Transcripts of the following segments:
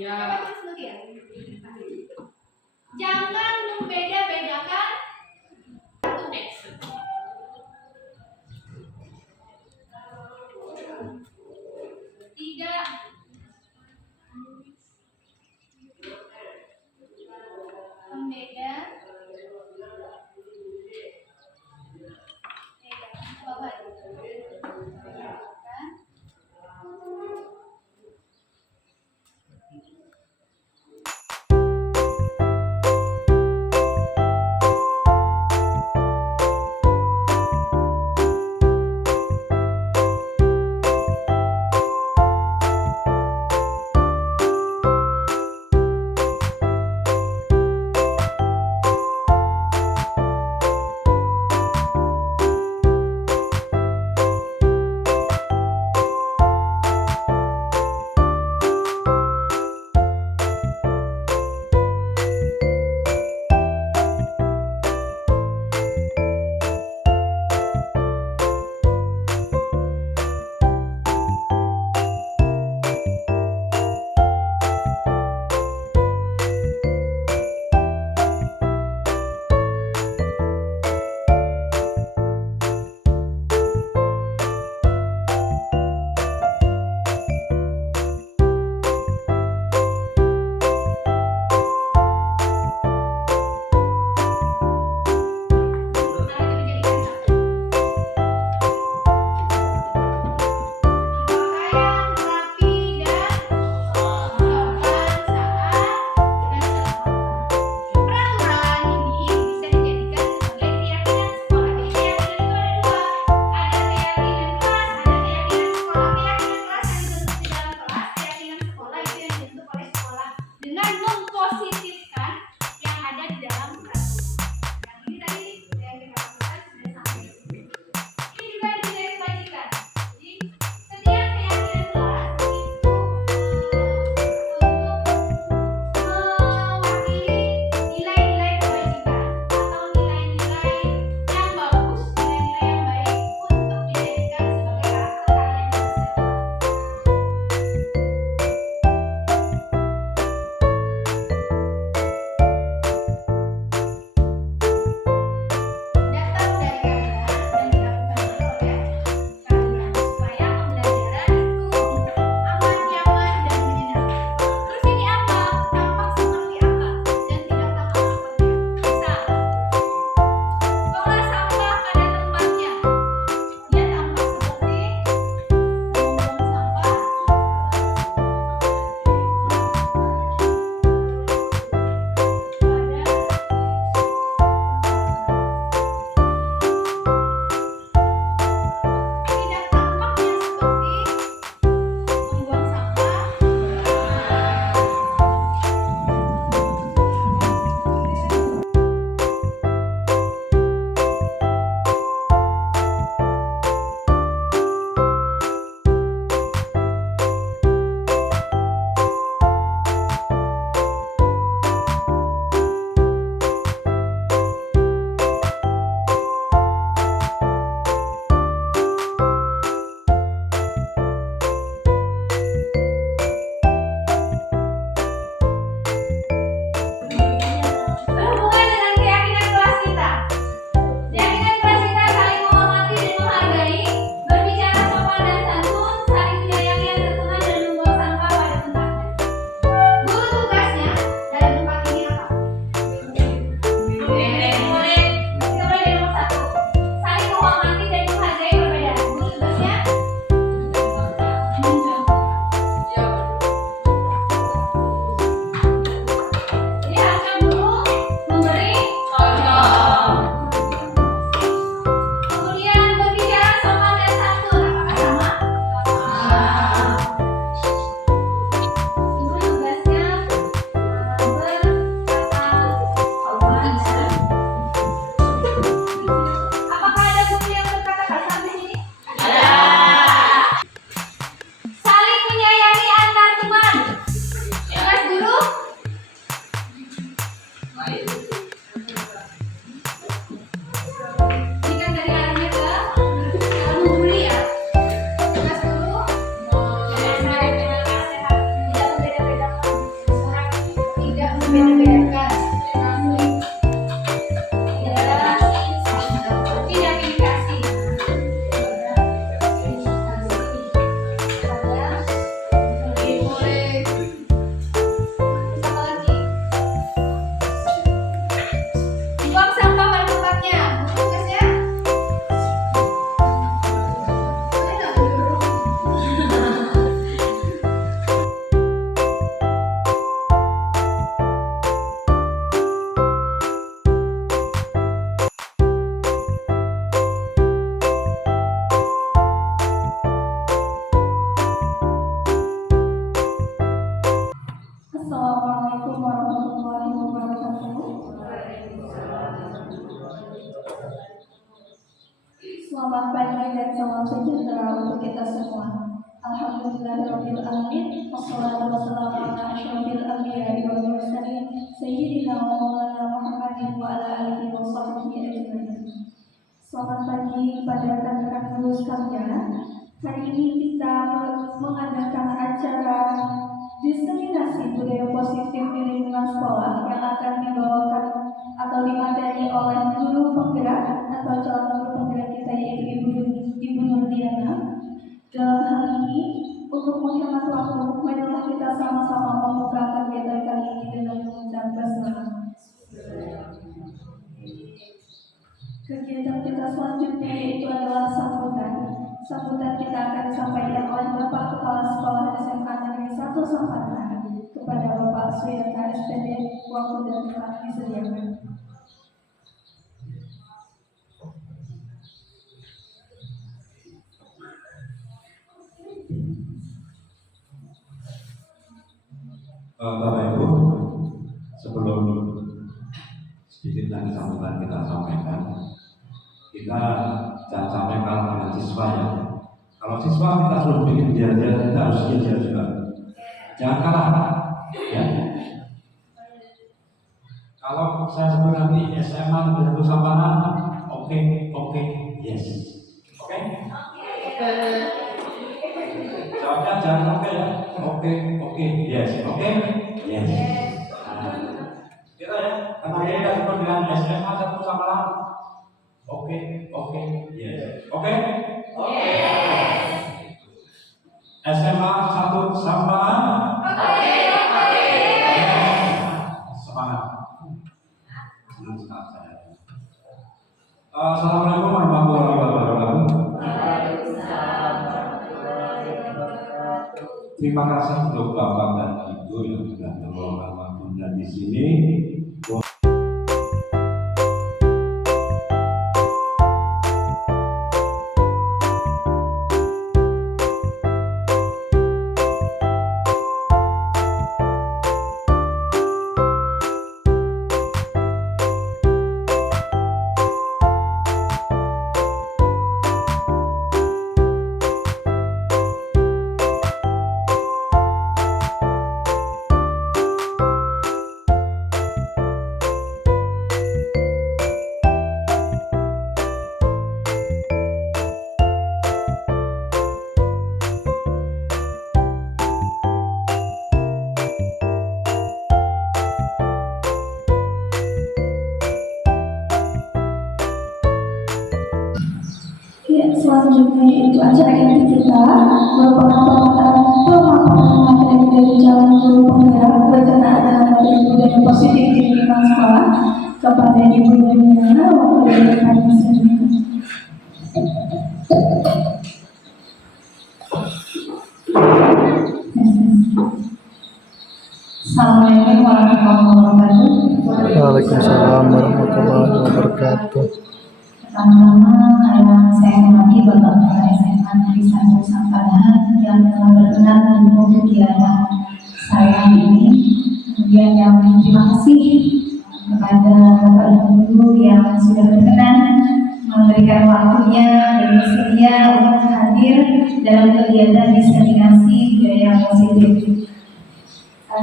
Ya. Jangan membeda-bedakan satu action. Tidak membeda salam sejahtera untuk kita semua. Alhamdulillahirabbil alamin. Wassalatu wassalamu ala asyrofil anbiya'i wal mursalin sayyidina wa maulana Muhammadin wa ala alihi wa sahbihi ajmain. Selamat pagi kepada rekan-rekan guru sekalian. Hari ini kita mengadakan acara diseminasi budaya positif di lingkungan sekolah yang akan dibawakan atau dimateri oleh guru penggerak atau calon guru penggerak kita, yaitu Ibu Nurdiana. Dalam hal ini, untuk menghemat waktu, marilah kita sama-sama membuka kegiatan kali ini dengan mengucap basmalah. Kegiatan kita selanjutnya yaitu adalah sambutan. Sambutan kita akan disampaikan oleh Bapak Kepala Sekolah SMA Negeri 1 Sampana kepada Bapak Suyata SPD. Waktu dan tempat disediakan. Bapak Ibu, sebelum sedikit lagi sambutan kita sampaikan, kita jangan sampai kalah dengan siswa ya. Kalau siswa kita suruh bikin dia kita harus dia juga. Jangan kalah, ya. Kalau saya sebut nanti SMA Negeri 1 Sampana, oke, yes, oke. Jawabnya jangan oke ya, oke, yes, yes. Kita ya, karena kita sebut dengan SMA 1 Sampana. Oke, yes. Oke? SMA 1 Sampana. Semangat. Senang sekali saya. Assalamualaikum warahmatullahi wabarakatuh. Terima kasih untuk Bapak dan Ibu yang sudah meluangkan waktu di sini. Selanjutnya yaitu acara inti kita merupakan pemaparan materi dari calon guru penggerak berkenaan dengan materi budaya positif di lingkungan sekolah kepada Ibu Nurdiana. Waktu dari rekan disediakan. Assalamualaikum warahmatullahi wabarakatuh. Waalaikumsalam warahmatullahi wabarakatuh. Pertama-tama saya hormati Bapak Kepala SMA Negeri 1 Sampana yang telah berkenan mendukung kegiatan saya ini. Kemudian yang terima kasih kepada Bapak Ibu Guru yang sudah berkenan memberikan waktunya dan bersedia untuk hadir dalam kegiatan diseminasi budaya positif.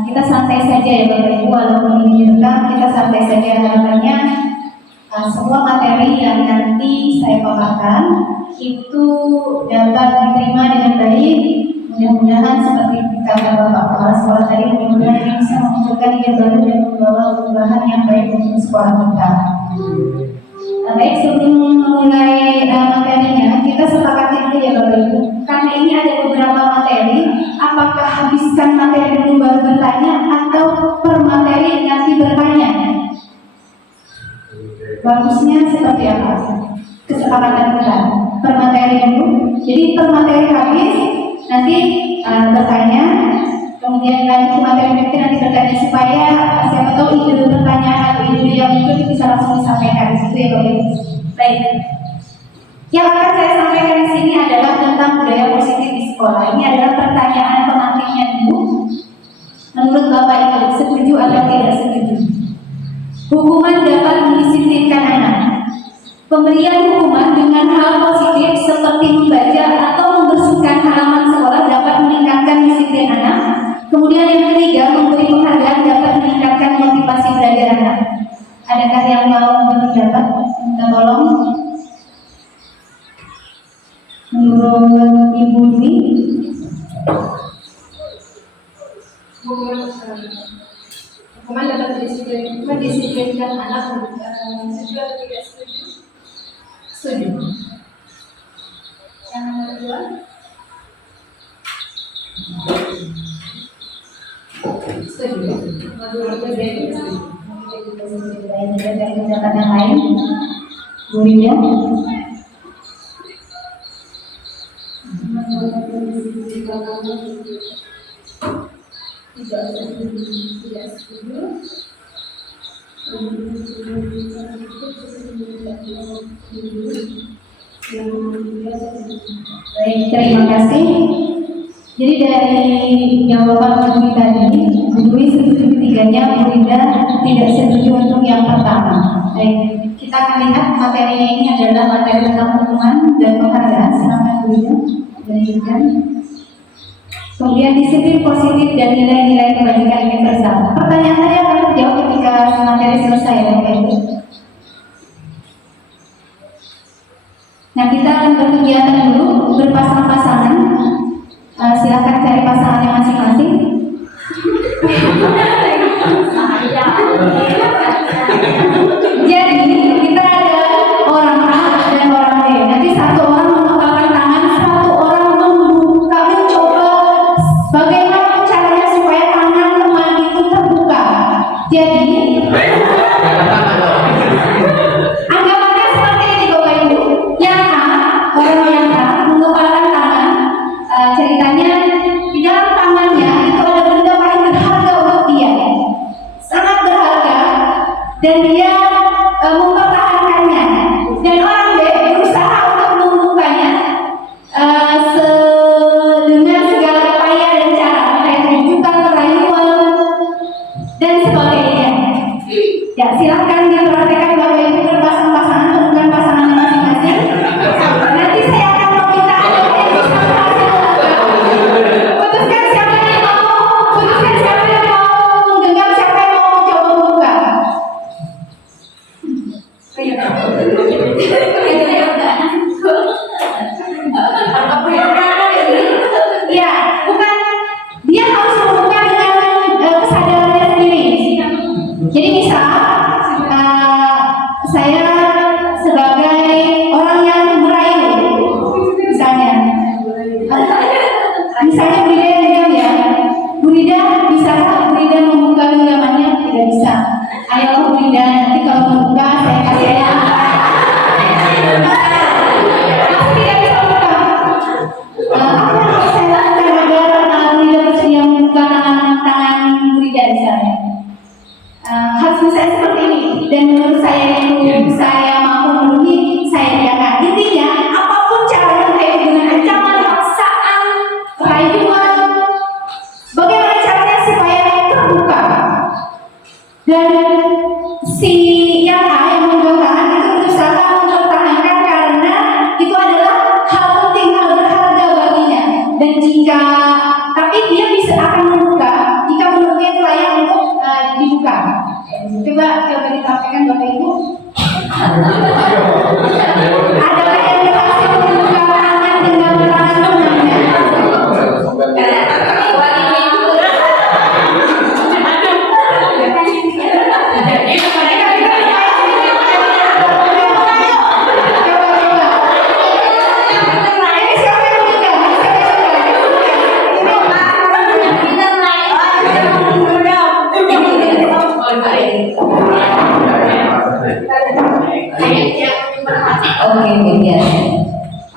Kita santai saja ya Bapak Ibu, walaupun ini direkam, kita santai saja. Harapannya semua materi yang nanti saya paparkan itu dapat diterima dengan baik. Mudah-mudahan seperti kata Bapak Kepala Sekolah tadi, mudah-mudahan ini bisa memunculkan ide baru dan membawa perubahan yang baik untuk sekolah kita. Baik, sebelum memulai materinya, kita sepakati dulu ya Bapak Ibu. Karena ini ada beberapa materi, apakah habiskan materi dulu baru bertanya atau per materi nanti bertanya? Bagusnya seperti apa? Kesepakatan kita per materi dulu. Jadi per materi habis nanti bertanya, kemudian lanjut ke materi berikutnya nanti bertanya, supaya siapa tahu ide pertanyaan atau ide yang itu bisa langsung disampaikan di situ ya Bapak Ibu. Baik. Yang akan saya sampaikan di sini adalah tentang budaya positif di sekolah. Ini adalah pertanyaan pengantinnya dulu. Menurut Bapak Ibu, setuju atau tidak setuju? Hukuman dapat mendisiplinkan anak. Pemberian hukuman dengan hal positif seperti membaca Hukuman dapat mendisiplinkan anak setuju atau tidak setuju? Setuju. Yang nomor 2? Setuju. Nomor 2 itu setuju. Dari pendapat yang lain, Bu Rida. Tidak setuju. Baik, terima kasih. Jadi dari jawaban Bu tadi, Bu Dwi setuju ketiganya, Bu Rida tidak setuju untuk yang pertama. Baik, kita akan lihat materinya ini adalah materi tentang hukuman dan penghargaan. Silakan Bu Rida lanjutkan. Kemudian disiplin positif dan nilai-nilai kebajikan universal. Pertanyaan tadi akan terjawab ketika materi selesai ya, Bapak Ibu. Nah, kita akan berkegiatan dulu berpasang-pasangan. Silakan cari pasangannya masing-masing. Jadi kita ada orang A dan orang B. Nanti satu orang mengepalkan tangan, satu orang membuka, mencoba bagaimana caranya supaya tangan teman itu terbuka. Jadi anggapannya seperti ini Bapak Ibu. Yang A, orang yang A mengepalkan tangan. Ceritanya di dalam tangannya itu ada benda paling berharga untuk dia, sangat berharga, dan dia mempertahankannya. Dan orang B berusaha untuk membukanya dengan segala upaya dan cara, kayak tunjukkan kerayuan dan sebagainya. Ya, silakan diperhatikan Bapak Ibu berpasang-pasangan, tentukan pasangan masing-masing. Nanti saya akan meminta Anda yang bisa berhasil putuskan siapa yang mau menggenggam, siapa yang mau mencoba membuka. Ya, bukan, dia harus membuka dengan kesadarannya sendiri. Jadi misal saya sebagai orang yang merayu, misalnya Bu Rida yang diam ya, Bu Rida bisa Bu Rida membuka genggamannya? Tidak bisa. Ayo Bu Rida, nanti kalau membuka saya kasih ya. Aku tidak bisa buka. Apa yang harus saya lakukan agar Bu Rida bersedia membuka tangan Bu Rida misalnya? Harus misalnya seperti ini, dan menurut saya itu saya mampu memenuhi, saya iakan. Intinya apapun caranya, baik dengan ancaman, paksaan, rayuan, bagaimana caranya supaya terbuka. Dan si yang A yang menggenggam itu berusaha mempertahankan karena itu adalah hal penting, hal berharga baginya. Dan jika tapi dia bisa akan membuka jika menurutnya itu layak untuk dibuka. Coba ditampilkan Bapak Ibu. Adakah yang berhasil membuka tangan dengan tangan temannya? Oke, ya.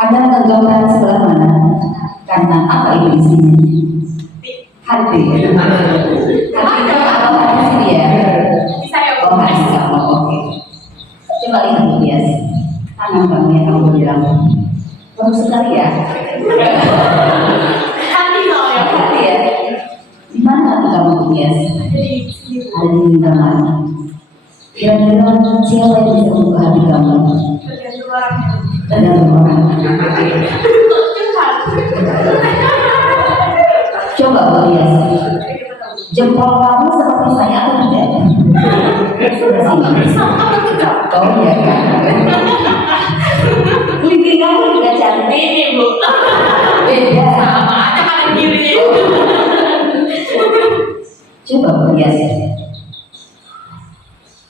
Anda menggenggam sebelah mana? Karena apa itu isinya? Hati. Hati atau hati sini ya? Oh, hati kamu. Oke. Coba lihat ya. Tangan kamu yang kamu bilang. Bagus sekali ya. Hati ya. Di mana tuh kamu bias? Ada di genggaman. Kira-kira siapa yang bisa membuka hati kamu? Tergantung orang. Coba bias. Jempol kamu seperti saya atau tidak? Oh iya kan? Lingkar kamu juga cantik ini Bu. Beda. Sama aja paling kiri. Coba berhias.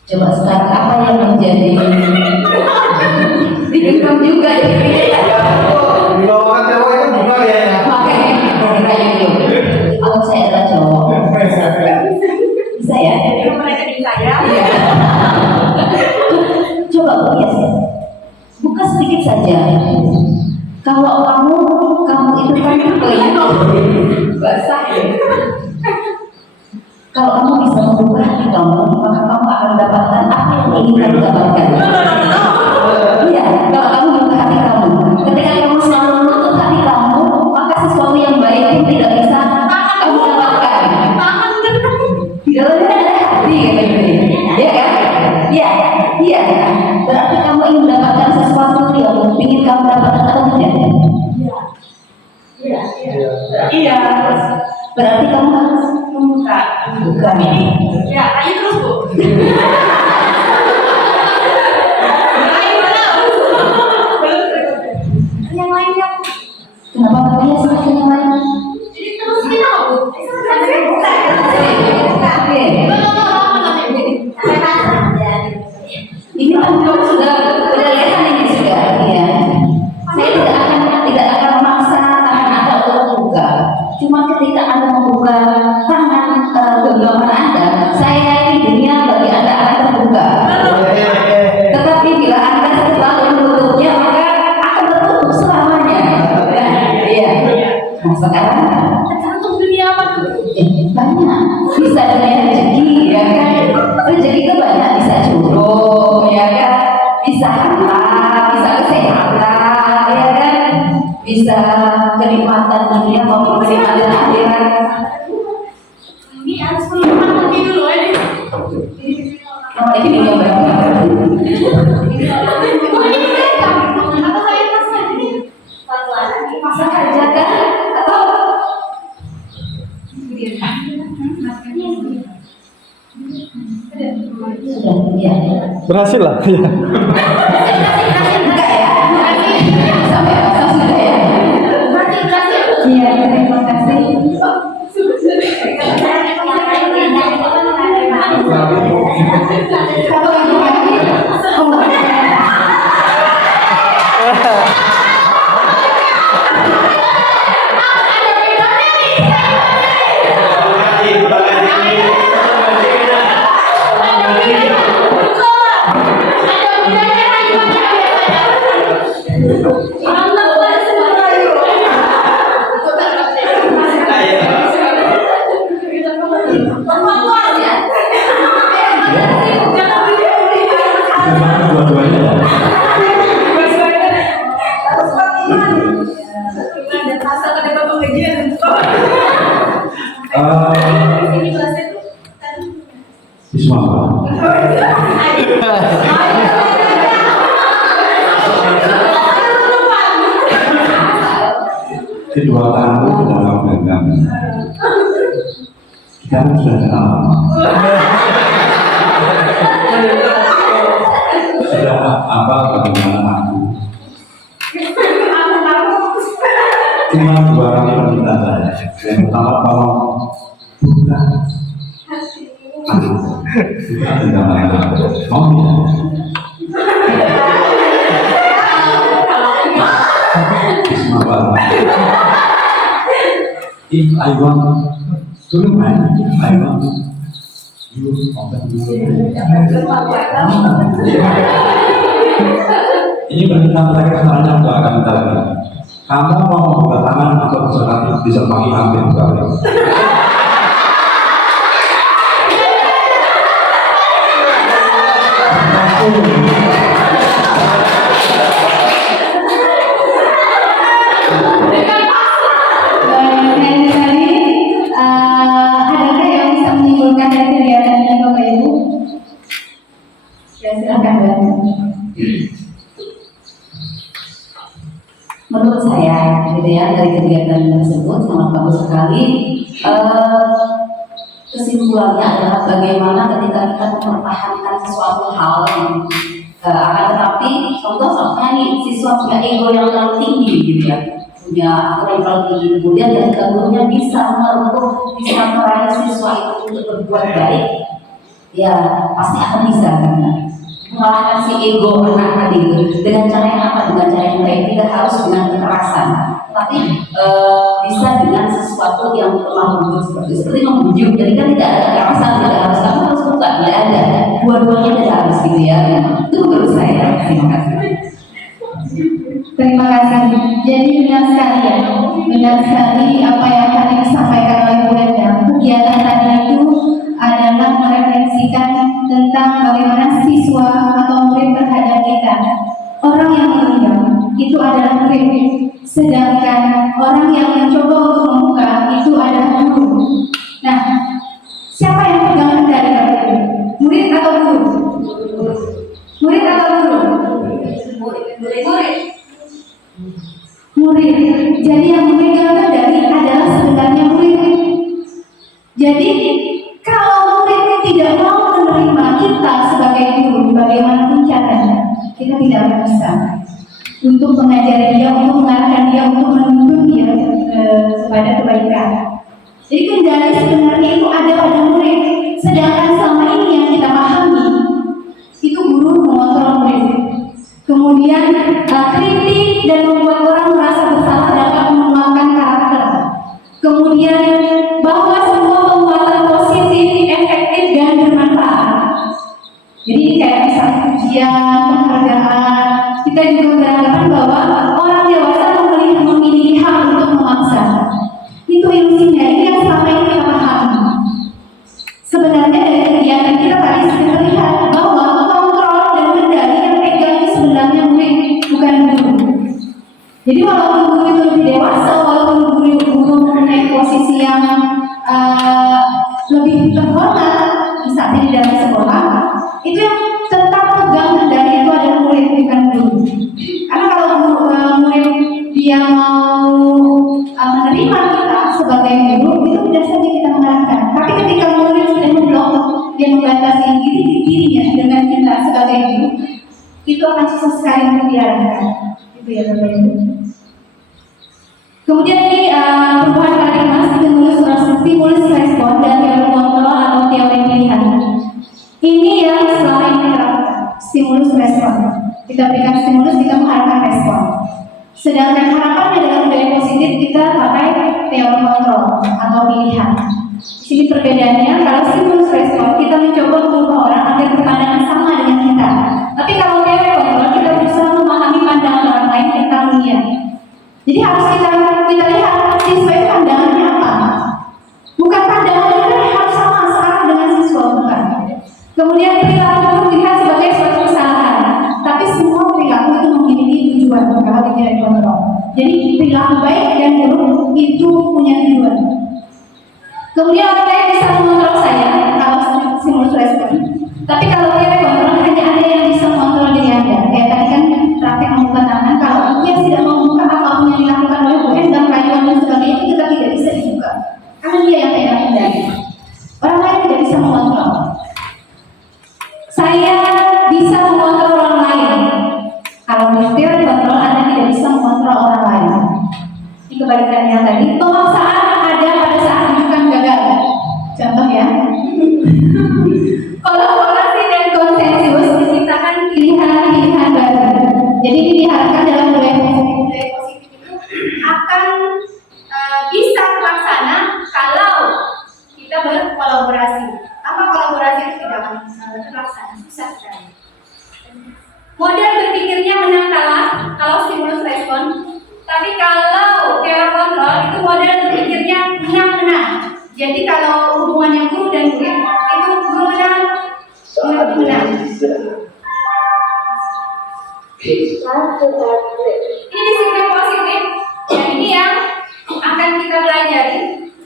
Coba sekarang apa yang menjadi bingung juga ya. Bilokan cowok itu bukan ya? Makanya kalau saya adalah cowok bisa ya? Jadi mereka di saya. Iya. Coba berhias ya. Buka sedikit saja. Kalau kamu itu kan basah ya. Kalau kamu bisa membuka hati kamu, maka kamu akan mendapatkan apa yang ingin kamu dapatkan. Iya, kalau kamu membuka hati kamu, ketika kamu selalu menutup hati kamu, maka sesuatu yang baik pun tidak bisa kamu dapatkan. Di dalamnya ada hati, ya kan? Iya, iya. Berarti kamu ingin mendapatkan sesuatu yang ingin kamu dapatkan atau tidak? Iya. Berarti kamu harus Membuka. buka. Ya, ayo terus Bu. Ayo terus. Yang lainnya. Kenapa kamu ya seperti yang lain? Jadi terus kita Bu. Buka. Oke. Ini kan kamu sudah lihat ini sudah, ya. Saya tidak akan memaksa tangan Anda untuk membuka. Cuma ketika Anda membuka tangan genggaman Anda, saya yakin dunia bagi Anda akan terbuka. Tetapi bila Anda selalu menutupnya, maka akan tertutup selamanya. Iya. Nah sekarang Tergantung dunia apa tuh? banyak. Bisa dunia rezeki, ya kan? Rezeki itu banyak, bisa jodoh, ya kan? Bisa halal, bisa kesehatan, ya kan? Bisa kenikmatan dunia maupun kenikmatan akhirat. Ini harus melihat hati dulu ini. Kamu ini dunia berapa? Atau saya pasang ini? Masak aja kan? Atau sudah, ya. Berhasil lah. Ya. Enggak ya? Sampai pasang sudah ya? Iya, terima kasih. Kalau ini lagi, Dua-duanya ya. Bismillah. Kedua tanganku dalam genggam. Kita sudah kenal lama. Sudah apa bagaimana aku? Cuma dua kali permintaan saya. Yang pertama tolong buka buka genggaman aku. Mau ya? Bismillah. If I want to remind, if I want you open ini permintaan terakhir sebenarnya untuk akan kita lagi. Kamu mau membuka tangan atau disertai hampir kali. adakah yang bisa menyimpulkan dari kegiatan ini Bapak Ibu? Ya silakan Bu. Menurut saya, gitu ya, dari kegiatan tersebut sangat bagus sekali. Kesimpulannya adalah bagaimana ketika kita mempertahankan sesuatu hal yang akan tetapi contoh soalnya nih siswa punya ego yang terlalu tinggi gitu ya, punya level tinggi, kemudian ketika gurunya bisa merengkuh, bisa meraih siswa itu untuk berbuat baik, ya pasti akan bisa kan? Mengalahkan si ego anak tadi itu dengan cara yang apa? Dengan cara yang baik, tidak harus dengan kekerasan, tapi bisa dengan sesuatu yang lemah lembut seperti membujuk. Jadi kan tidak ada kekerasan, tidak harus kamu harus buka, tidak ada, dua-duanya tidak harus gitu ya. Itu menurut saya. Terima kasih. Terima kasih. Jadi benar sekali ya, benar sekali apa yang tadi disampaikan oleh Bu Endang. Kegiatan tadi itu adalah merefleksikan tentang bagaimana siswa atau murid terhadap kita. Orang yang meninggal itu adalah murid, sedangkan orang yang mencoba untuk membuka itu adalah guru. Nah, siapa yang pegang kendali dari itu? Murid atau guru? Murid atau guru? Murid. Jadi yang memegang kendali adalah sebenarnya murid. Jadi kalau murid tidak mau menerima kita sebagai guru, bagaimanapun caranya, kita tidak akan bisa untuk mengajari dia, untuk mengarahkan dia, untuk menuntun dia kepada kebaikan. Jadi kendali sebenarnya itu ada pada murid. Sedangkan selama ini yang kita pahami itu guru mengontrol murid. Kemudian kritik dan membuat orang merasa bersalah dapat menuangkan karakter. Kemudian bahwa semua penguatan positif, efektif dan bermanfaat. Jadi kayak misalnya pujian, penghargaan, kita juga beranggapan bahwa orang dewasa memiliki hak untuk memaksa. Itu ilusinya, ini yang selama ini kita pahami. Sebenarnya dari kegiatan kita tadi sudah terlihat bahwa kontrol dan kendali yang pegang itu sebenarnya murid, bukan guru. Jadi walaupun guru itu lebih dewasa, walaupun guru mempunyai posisi yang lebih terhormat, misalnya di dalam sekolah, itu yang tetap pegang kendali itu adalah murid, bukan guru. Karena kalau murid dia mau menerima kita sebagai guru, itu tidak saja kita mengarahkan. Tapi ketika murid sudah memblok, dia membatasi dirinya dengan kita sebagai guru, itu akan susah sekali untuk diarahkan. Itu ya Bapak Ibu. Kemudian ini perubahan paradigma, stimulus respon dan teori kontrol atau teori pilihan. Ini yang selama ini kita lakukan, stimulus respon. Kita berikan stimulus, kita mengharapkan respon. Sedangkan harapannya dalam budaya positif kita pakai teori kontrol atau pilihan. Di sini perbedaannya, kalau stimulus respon kita mencoba mengubah orang agar berpandangan sama dengan kita. Tapi kalau teori kontrol kita berusaha memahami pandangan orang lain tentang dunia. Jadi harus kita lihat siswa itu pandangannya apa. Bukan pandangannya kita harus sama searah dengan siswa, bukan. Kemudian perilaku dilihat sebagai suatu kesalahan. Tapi semua perilaku itu memiliki tujuan kalau tidak dikontrol. Jadi perilaku baik dan buruk itu punya tujuan. Kemudian orang lain bisa mengontrol saya kalau stimulus respon. Tapi kalau dia kontrol hanya ada yang bisa mengontrol diri Anda. Kayak tadi kan praktek membuka tangan. Kalau dia tidak membuka apapun yang dilakukan oleh Bu Endang, rayuan dan sebagainya, kita tidak bisa dibuka. Karena dia yang pegang kendali. Orang lain tidak bisa mengontrol. Saya bisa mengontrol orang lain. Kalau di teori kontrol, Anda tidak bisa mengontrol orang lain. Ini kebalikannya tadi. Pemaksaan ada pada saat rujukan gagal. Contoh ya. Kolaborasi dan konsensus menciptakan pilihan-pilihan baru. Jadi ini diharapkan dalam budaya positif itu akan bisa terlaksana kalau kita berkolaborasi. Apa kolaborasi itu tidak akan terlaksana? Susah sekali. Model berpikirnya menang kalah kalau stimulus respon. Tapi kalau teori kontrol itu model berpikirnya menang-menang. Jadi kalau hubungannya guru dan murid itu guru menang, murid menang. Ini disiplin positif. Dan ini yang akan kita pelajari.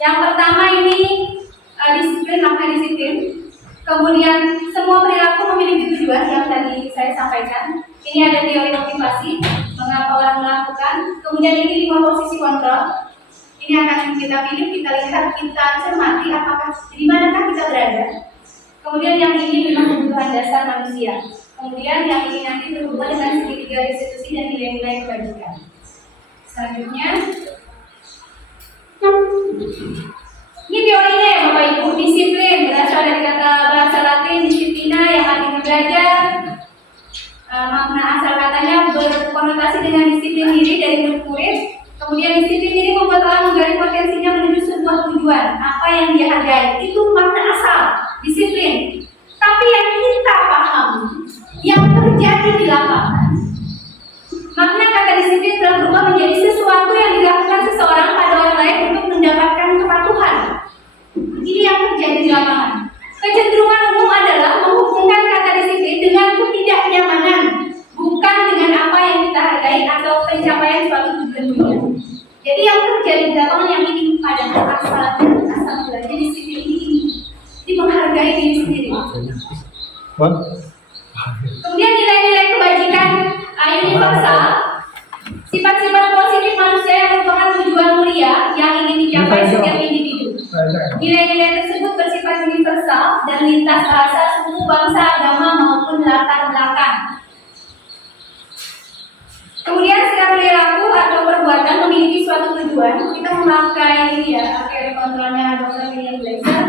Yang pertama ini disiplin, makna disiplin. Kemudian semua perilaku memiliki tujuan yang tadi saya sampaikan. Ini ada teori motivasi, mengapa orang melakukan. Kemudian ini 5 posisi kontrol. Ini akan kita pilih, kita lihat, kita cermati apakah di manakah kita berada. Kemudian yang ini 5 kebutuhan dasar manusia. Kemudian yang ini nanti berhubungan dengan segitiga institusi dan nilai-nilai kebajikan. Selanjutnya, ini teorinya ya Bapak Ibu. Disiplin berasal dari kata bahasa Latin disciplina yang artinya belajar. Makna asal katanya berkonotasi dengan disiplin diri dari murid-murid. Kemudian disiplin diri membuat orang menggali potensinya menuju sebuah tujuan. Apa yang dia hargai itu makna asal disiplin. Tapi yang kita pahami, yang terjadi di lapangan, makna kata disiplin telah berubah menjadi sesuatu yang dilakukan seseorang pada orang lain untuk mendapatkan kepatuhan. Ini yang terjadi di lapangan. Kecenderungan umum adalah menghubungkan kata disiplin dengan ketidaknyamanan, bukan dengan apa yang kita hargai atau pencapaian suatu tujuan mulia. Jadi yang terjadi di lapangan yang ini adalah asal mulanya disiplin ini menghargai diri sendiri. Kemudian nilai-nilai kebajikan universal, sifat-sifat positif manusia yang merupakan tujuan mulia yang ingin dicapai setiap individu. Nilai-nilai tersebut bersifat universal dan lintas rasa, suku, bangsa, agama maupun latar belakang. Kemudian setiap perilaku atau perbuatan memiliki suatu tujuan. Kita memakai ini ya, akhir kontrolnya Dr. William Blazer.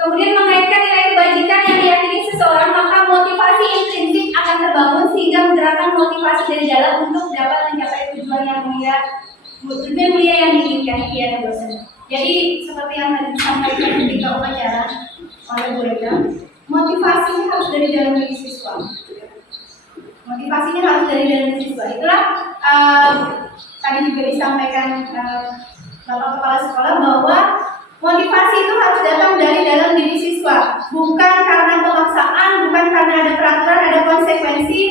Kemudian mengaitkan nilai kebajikan yang diyakini seseorang, maka motivasi intrinsik akan terbangun sehingga menggerakkan motivasi dari dalam untuk dapat mencapai tujuan yang mulia, tujuan mulia yang diinginkan. Iya, dosen. Jadi seperti yang tadi disampaikan ketika upacara oleh Bu Reda, motivasinya harus dari dalam diri siswa. Motivasinya harus dari dalam diri siswa. Itulah tadi juga disampaikan Bapak Kepala Sekolah bahwa motivasi itu harus datang dari dalam diri siswa, bukan karena pemaksaan, bukan karena ada peraturan, ada konsekuensi.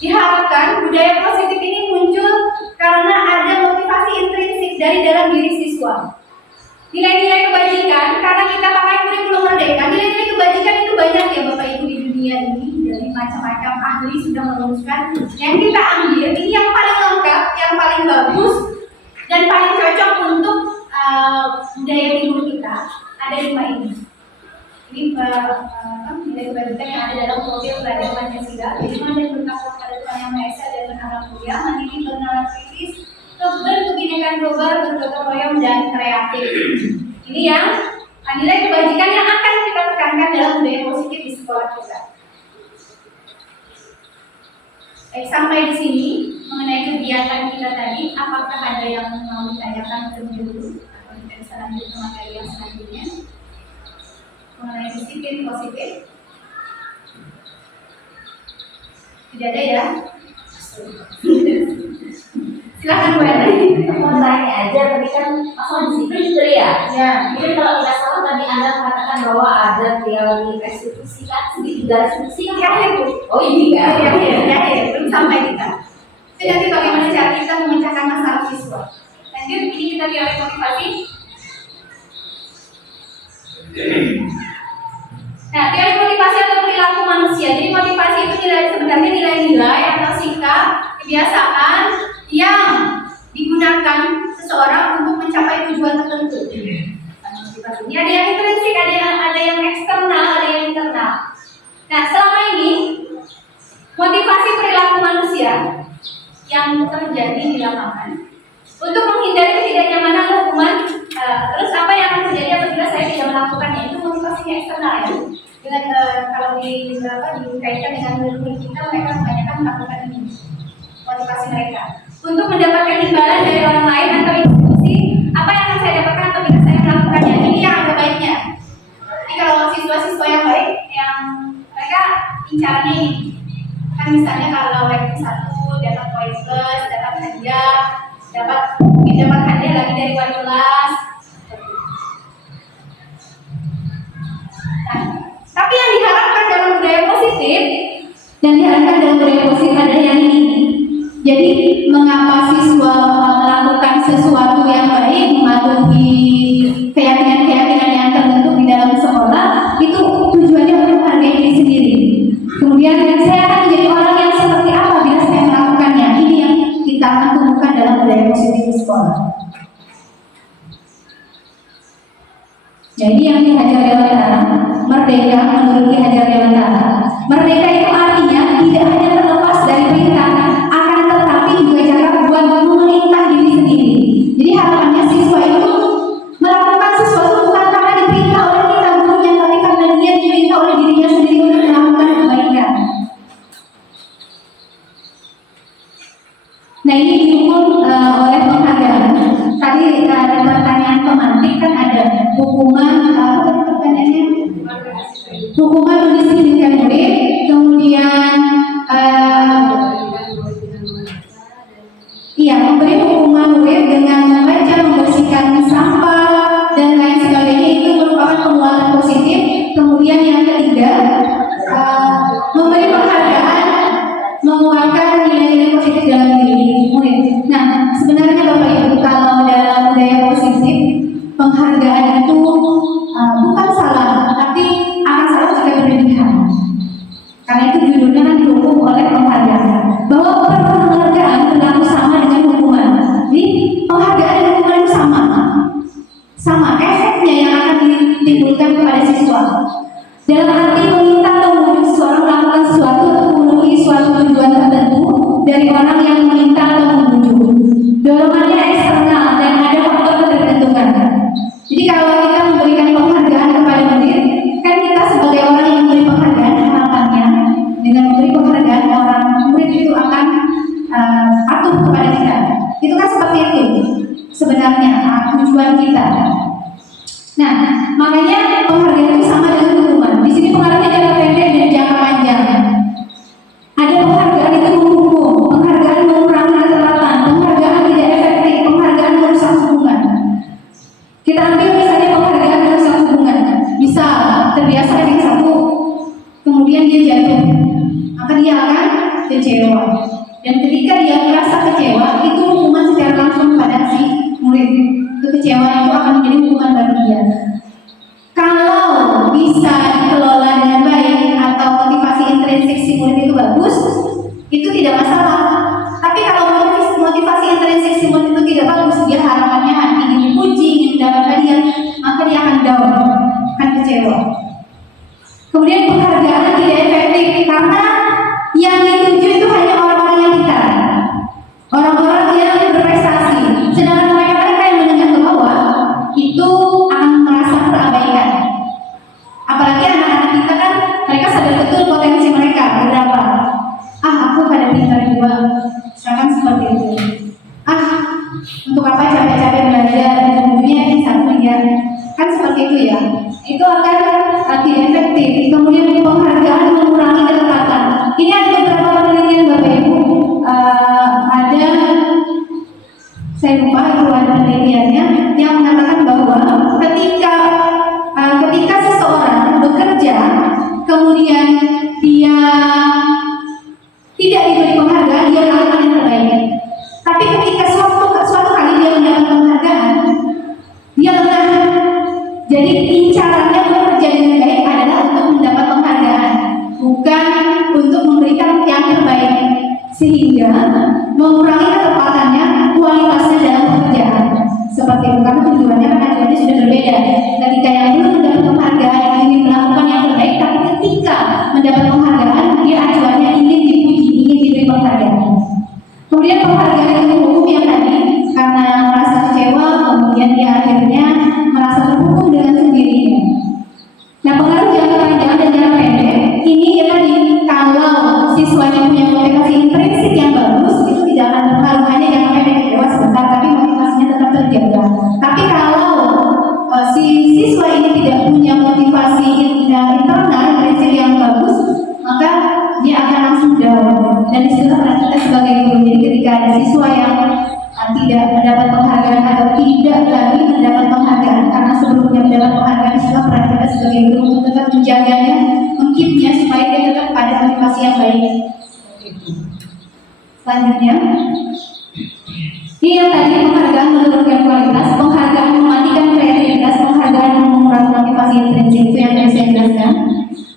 Diharapkan budaya positif ini muncul karena ada motivasi intrinsik dari dalam diri siswa. Nilai-nilai kebajikan, karena kita pakai kurikulum merdeka, nilai-nilai kebajikan itu banyak ya Bapak Ibu di dunia ini, dari macam-macam ahli sudah merumuskan. Yang kita ambil ini yang paling lengkap, yang paling bagus, dan paling cocok untuk budaya timur kita. Ada 5 ini. Ini nilai kebajikan yang ada dalam profil belajar Pancasila. Jadi ada bertakwa pada Tuhan Yang Maha Esa dan berharap mulia, mandiri, bernalar kritis, berkebinekaan global, bergotong royong, dan kreatif. Ini yang nilai kebajikan yang akan kita tekankan dalam budaya positif di sekolah kita. Sampai di sini mengenai kegiatan kita tadi, apakah ada yang mau ditanyakan terlebih dulu atau kita bisa lanjut ke materi yang selanjutnya mengenai disiplin positif? Tidak ada ya? Silakan Bu Hendri. Mau tanya aja, tadi kan masalah disiplin itu ya. Ya. Mungkin kalau tidak salah tadi Anda mengatakan bahwa ada teori restitusi kan, segitiga restitusi kan? Ya, Bu. Oh ini kan? Ya, belum sampai kita. Jadi nanti bagaimana cara kita memecahkan masalah siswa. Lanjut, ini kita teori motivasi. Nah, teori motivasi atau perilaku manusia. Jadi motivasi itu sebenarnya nilai-nilai atau sikap, kebiasaan yang digunakan seseorang untuk mencapai tujuan tertentu. Ini ada yang intrinsik, ada yang eksternal, ada yang internal. Nah, selama ini motivasi perilaku manusia yang terjadi di lapangan untuk menghindari ketidaknyamanan hukuman. Terus apa yang akan terjadi apabila saya tidak melakukannya? Itu motivasinya eksternal ya. Dengan kalau dikaitkan dengan murid kita, mereka kebanyakan melakukan ini. Motivasi mereka untuk mendapatkan imbalan dari orang lain atau institusi. Apa yang akan saya dapatkan apabila saya melakukannya? Ini yang agak baiknya. Jadi kalau siswa-siswa yang baik, yang mereka incarannya ini kan, misalnya kalau ranking 1 dapat poin plus, dapat hadiah, mungkin dapat hadiah lagi dari wali kelas. Nah, tapi yang diharapkan dalam budaya positif, ada yang ini. Jadi mengapa siswa melakukan sesuatu yang baik, mematuhi keyakinan-keyakinan yang terbentuk di dalam sekolah, itu tujuannya untuk menghargai diri sendiri. Kemudian saya akan menjadi orang yang seperti apa bila saya melakukannya. Ini yang kita akan temukan dalam budaya positif di sekolah. Jadi yang Ki Hajar Dewantara, merdeka menurut Ki Hajar Dewantara, merdeka itu artinya tidak hanya terlepas dari perintah, akan tetapi juga cara buat memerintah diri sendiri. hukuman mendisiplinkan murid, kemudian memberi hukuman murid dengan membaca, membersihkan sampah dan lain sebagainya, itu merupakan penguatan positif. Kemudian yang ketiga, memberi penghargaan, menguatkan nilai-nilai positif dalam diri murid. Nah, sebenarnya Bapak Ibu, kalau dalam budaya positif, penghargaan itu bukan salah, tapi akan salah jika berlebihan. Karena itu judulnya kan didukung oleh penghargaan. Bahwa penghargaan berlaku sama dengan hukuman. Jadi penghargaan dan hukuman itu sama efeknya yang akan ditimbulkan kepada siswa. Dalam arti meminta atau menuntut seseorang melakukan sesuatu untuk memenuhi suatu tujuan tertentu dari orang yang meminta atau menuntut. Dorongannya eksternal dan ada faktor ketergantungan. Jadi kalau kita memberikan penghargaan kepada murid, kan kita sebagai orang yang memberi penghargaan, harapannya dengan memberi penghargaan orang murid itu akan patuh kepada kita. Itu kan seperti itu sebenarnya tujuan kita. Nah, makanya penghargaan itu sama dengan hukuman. Di sini pengaruhnya jangka pendek dan jangka panjang. Ada penghargaan itu menghukum, penghargaan mengurangi keterlambatan, penghargaan tidak efektif, penghargaan merusak hubungan. Kita ambil misalnya penghargaan merusak hubungan. Misal terbiasa dengan satu, kemudian dia jatuh, maka dia akan kecewa. Dan ketika dia merasa kecewa, itu hukuman secara langsung pada si murid. Kekecewaan itu akan menjadi hukuman bagi dia. Kalau bisa dikelola dengan baik atau motivasi intrinsik si murid itu bagus, itu tidak masalah. Tapi kalau motivasi intrinsik si murid itu tidak bagus, dia harapannya ingin dipuji, ingin mendapat hadiah, maka dia akan down, akan kecewa. Kemudian penghargaan tidak efektif karena yang dituju itu hanya orang-orang yang pintar, orang-orang yang berprestasi. Sedangkan mereka yang menengah ke bawah itu akan merasa terabaikan. Apalagi anak-anak kita kan, mereka sadar betul potensi mereka berapa. Aku pada pintar juga, misalkan seperti itu. Untuk apa capek-capek belajar, ujungnya satu ya. Kan seperti itu ya. Itu akan tidak efektif. Kemudian penghargaan mengurangi ketepatan. Ini ada beberapa penelitian Bapak Ibu. Ada, saya lupa itu ada penelitiannya yang mengatakan bahwa ketika seseorang bekerja, kemudian dia tidak diberi penghargaan, dia melakukan yang terbaik. Tapi ketika suatu kali dia mendapat penghargaan, dia lengah. Jadi incarannya bekerja dengan baik adalah untuk mendapat penghargaan, bukan untuk memberikan yang terbaik, sehingga mengurangi ketepatannya, kualitasnya dalam pekerjaan. Seperti itu, karena tujuannya sudah berbeda. Ketika yang belum mendapat penghargaan ingin melakukan yang terbaik, tapi ketika mendapat penghargaan, dia acuannya ingin dipuji, ingin diberi penghargaan. Kemudian penghargaan itu hukum yang tadi, karena merasa kecewa, kemudian dia akhirnya merasa terhukum dengan sendirinya. Nah, pengaruh jangka panjang dan jangka pendek ini ya tadi, kalau siswanya punya motivasi intrinsik yang bagus, itu tidak akan berpengaruh, hanya jangka pendek kecewa sebentar, tapi motivasinya tetap terjaga. Tapi kalau si siswa ini tidak punya motivasi internal intrinsik yang bagus, maka dia akan langsung down. Dan disitu peran kita sebagai guru. Jadi ketika ada siswa yang tidak mendapat penghargaan atau tidak lagi mendapat penghargaan karena sebelumnya mendapat penghargaan, siswa peran kita sebagai guru untuk tetap menjaganya, mengkipnya supaya dia tetap pada motivasi yang baik. Selanjutnya, ini yang tadi penghargaan menurunkan kualitas, penghargaan mematikan kreativitas, penghargaan mengurangi motivasi intrinsik, itu yang tadi saya jelaskan.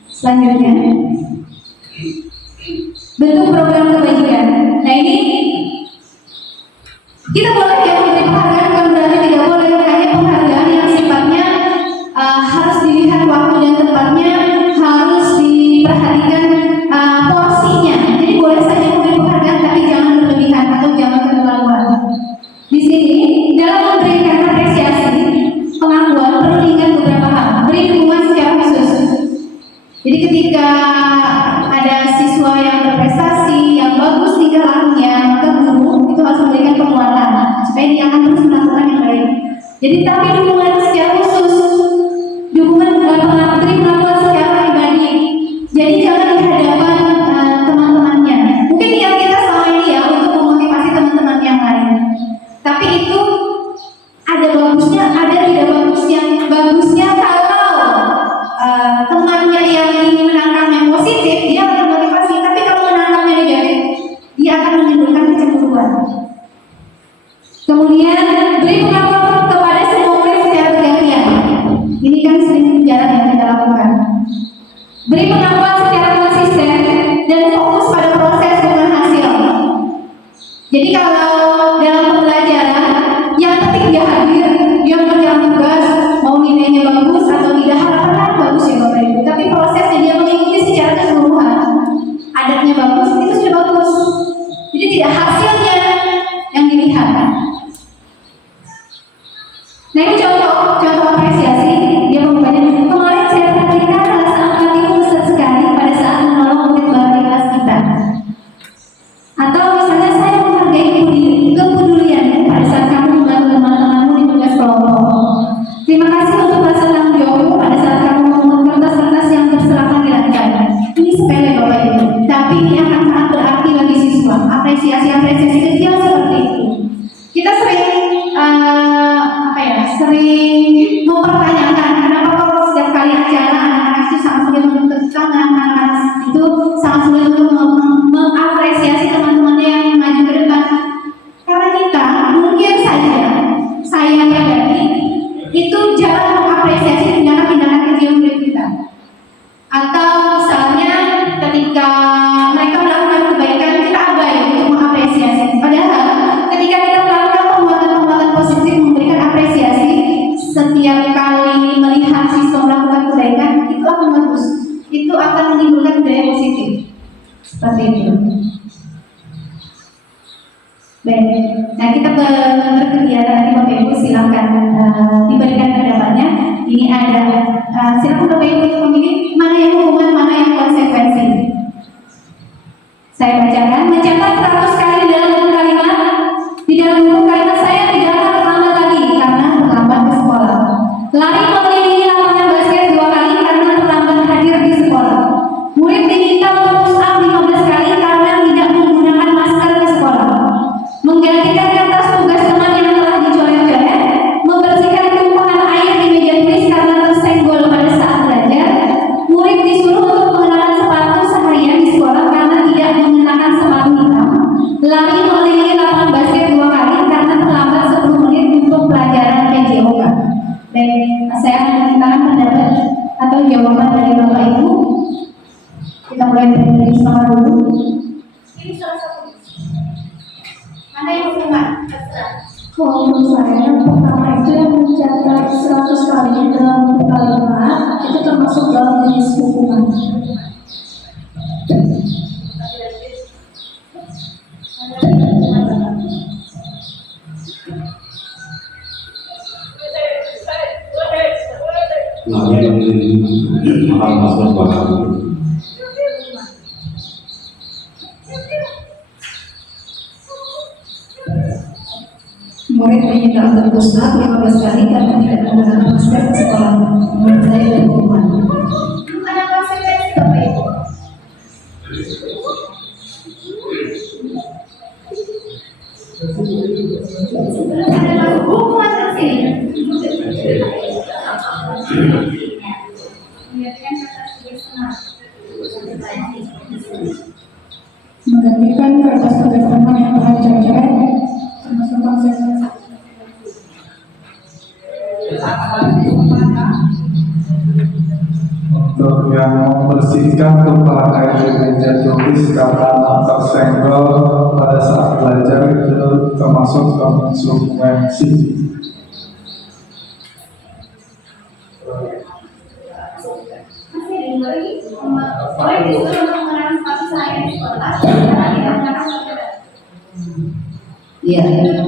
Selanjutnya, bentuk program kebajikan. Nah ini kita boleh ya memberi penghargaan, bukan berarti tidak boleh. Hanya penghargaan yang sifatnya harus dilihat waktu dan tempatnya, harus diperhatikan porsinya. Jadi boleh saja memberi penghargaan, tapi jangan berlebihan atau jangan keterlaluan. Di sini dalam memberikan apresiasi, pengakuan perlu diingat beberapa hal. Beri dukungan secara khusus. Jadi ketika ada siswa yang berprestasi, yang bagus tingkah lakunya, maka guru itu harus memberikan penguatan supaya dia akan terus melakukan yang baik. Jadi tapi dukungan secara khusus, dukungan beri pengakuan secara pribadi lakukan. Beri pengakuan secara konsisten dan fokus pada proses bukan hasil. Jadi kalau dalam pembelajaran yang penting dia hadir, dia mengerjakan tugas, mau nilainya bagus atau tidak, harapannya bagus ya Bapak Ibu. Tapi prosesnya dia mengikuti secara keseluruhan, adabnya bagus, itu sudah bagus. Jadi tidak hasilnya yang dilihat. Nah ini contoh apresiasi. Dia membacanya, kemarin saya perhatikan rasa empati besar sekali pada saat menolong murid baru di kelas kita. Atau misalnya saya menghargai kepedulian pada saat kamu membantu teman-temanmu di tugas kelompok. Terima kasih untuk rasa tanggung jawabmu pada saat kamu memungut kertas-kertas yang berserakan di lantai. Ini sepele Bapak Ibu, tapi ini akan sangat berarti bagi siswa. Apresiasi kecil seperti itu. Kita sering sering mempertanyakan kenapa kok setiap kali acara anak-anak itu sangat sulit untuk tepuk tangan, anak-anak itu sangat sulit untuk mengapresiasi teman-temannya yang maju ke depan. Karena kita mungkin saja saya pribadi itu jarang mengapresiasi tindakan-tindakan kecil murid kita. Atau misalnya ketika mereka melakukan kebaikan kita abai untuk mengapresiasi. Padahal ketika kita melakukan penguatan positif, memberikan apresiasi setiap kali melihat siswa melakukan kebaikan, itu akan bagus. Itu akan menimbulkan budaya positif. Seperti itu. Baik, nah kita berkegiatan nanti Bapak Ibu silakan diberikan pendapatnya. Ini ada silakan Bapak Ibu untuk memilih mana yang hukuman, mana yang konsekuensi. Saya bacakan, mencatat 100 kali di dalam buku kalimat. Di dalam buku kalimat saya tidak akan terlambat lagi karena terlambat ke sekolah. Lari mengelilingi lapangan basket 2 kali karena terlambat hadir di sekolah. Murid diminta untuk push up 15 kali karena tidak menggunakan masker di sekolah. Menggantikan kertas tugas teman yang telah dicoret-coret. Membersihkan tumpahan air di meja tulis karena tersenggol pada saat belajar. Murid disuruh untuk mengenakan sepatu seharian di sekolah karena tidak mengenakan sepatu hitam. Lari mengelilingi lapangan basket 2 kali karena terlambat 10 menit untuk pelajaran PJOK. Baik, saya akan memintakan pendapat atau jawaban dari Bapak Ibu. Kita mulai dari Isma dulu. Ini salah satu. Mana yang hukuman? Kalau menurut saya, yang pertama itu yang mencatat 100 kali dalam buku kalimat itu termasuk dalam jenis hukuman. Nah, ini mahal masuk buat kamu. Murid diminta untuk push up 15 kali karena tidak menggunakan masker di sekolah. Menurut saya itu hukuman. Ada konsekuensi Bapak Ibu. Ada hukuman di sini. Menggantikan kertas tugas teman yang telah dicoret termasuk konsekuensi. Untuk yang membersihkan tumpahan air di meja tulis karena tersenggol pada saat belajar itu termasuk konsekuensi. Oleh disuruh untuk mengenakan sepatu seharian di sekolah karena tidak mengenakan masker. Iya.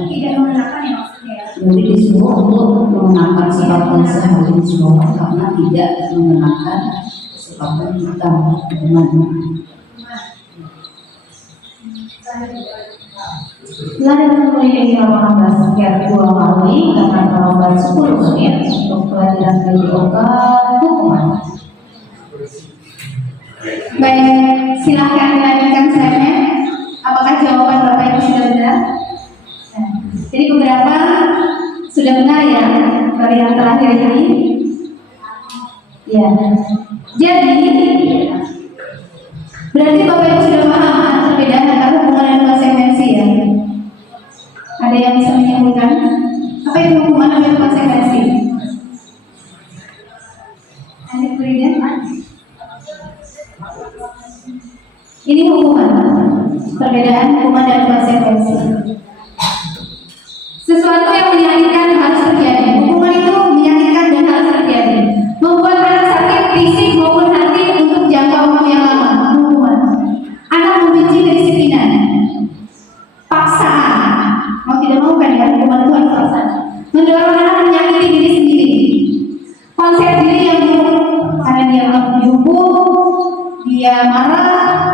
Tidak mengenakan ya maksudnya. Murid disuruh untuk mengenakan sepatu sehari di sekolah karena tidak mengenakan sepatu hitam. Lari mengelilingi lapangan basket 2 kali karena terlambat 10 menit untuk pelajaran PJOK hukuman. Baik, silahkan dilanjutkan saya. Apakah jawaban Bapak Ibu sudah benar? Nah, jadi beberapa sudah benar ya dari yang terakhir ini. Ya, jadi berarti Bapak Ibu sudah paham perbedaan antara hukuman dan konsekuensi ya. Ada yang bisa menyimpulkan apa itu hukuman dan konsekuensi? Kemudian ini hukuman, perbedaan hukuman dan konsekuensi. Sesuatu yang menyakitkan harus terjadi. Hukuman itu menyakitkan dan harus terjadi. Membuat anak sakit fisik maupun hati untuk jangka waktu yang lama. Hukuman. Anak membenci kedisiplinan. Paksaan. Mau tidak mau kan ya, hukuman itu harus paksaan. Mendorong anak menyakiti diri sendiri. Konsep diri yang buruk karena dia dihukum, dia marah.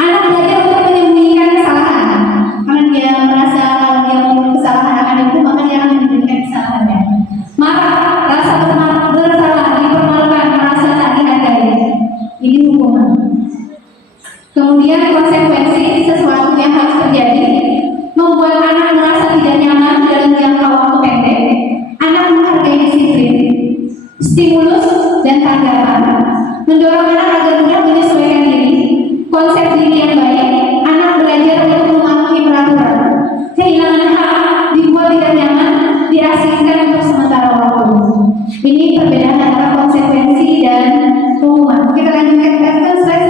Anak belajar untuk menyembunyikan kesalahan karena dia merasa kalau dia membuat kesalahan akan dihukum, maka dia akan menyembunyikan kesalahannya. Marah, rasa bersalah, dipermalukan, merasa tak dihargai. Ini hukuman. Kemudian konsekuensi, sesuatu yang harus terjadi, membuat anak merasa tidak nyaman dalam jangka waktu pendek. Anak menghargai disiplin, stimulus dan tanggapan, mendorong anak agar mudah menyesuaikan diri. Konsep diri yang baik, anak belajar untuk mematuhi peraturan. Kehilangan hak, dibuat tidak nyaman, diasingkan untuk sementara waktu. Ini perbedaan antara konsekuensi dan hukuman. Kita lanjutkan ke slide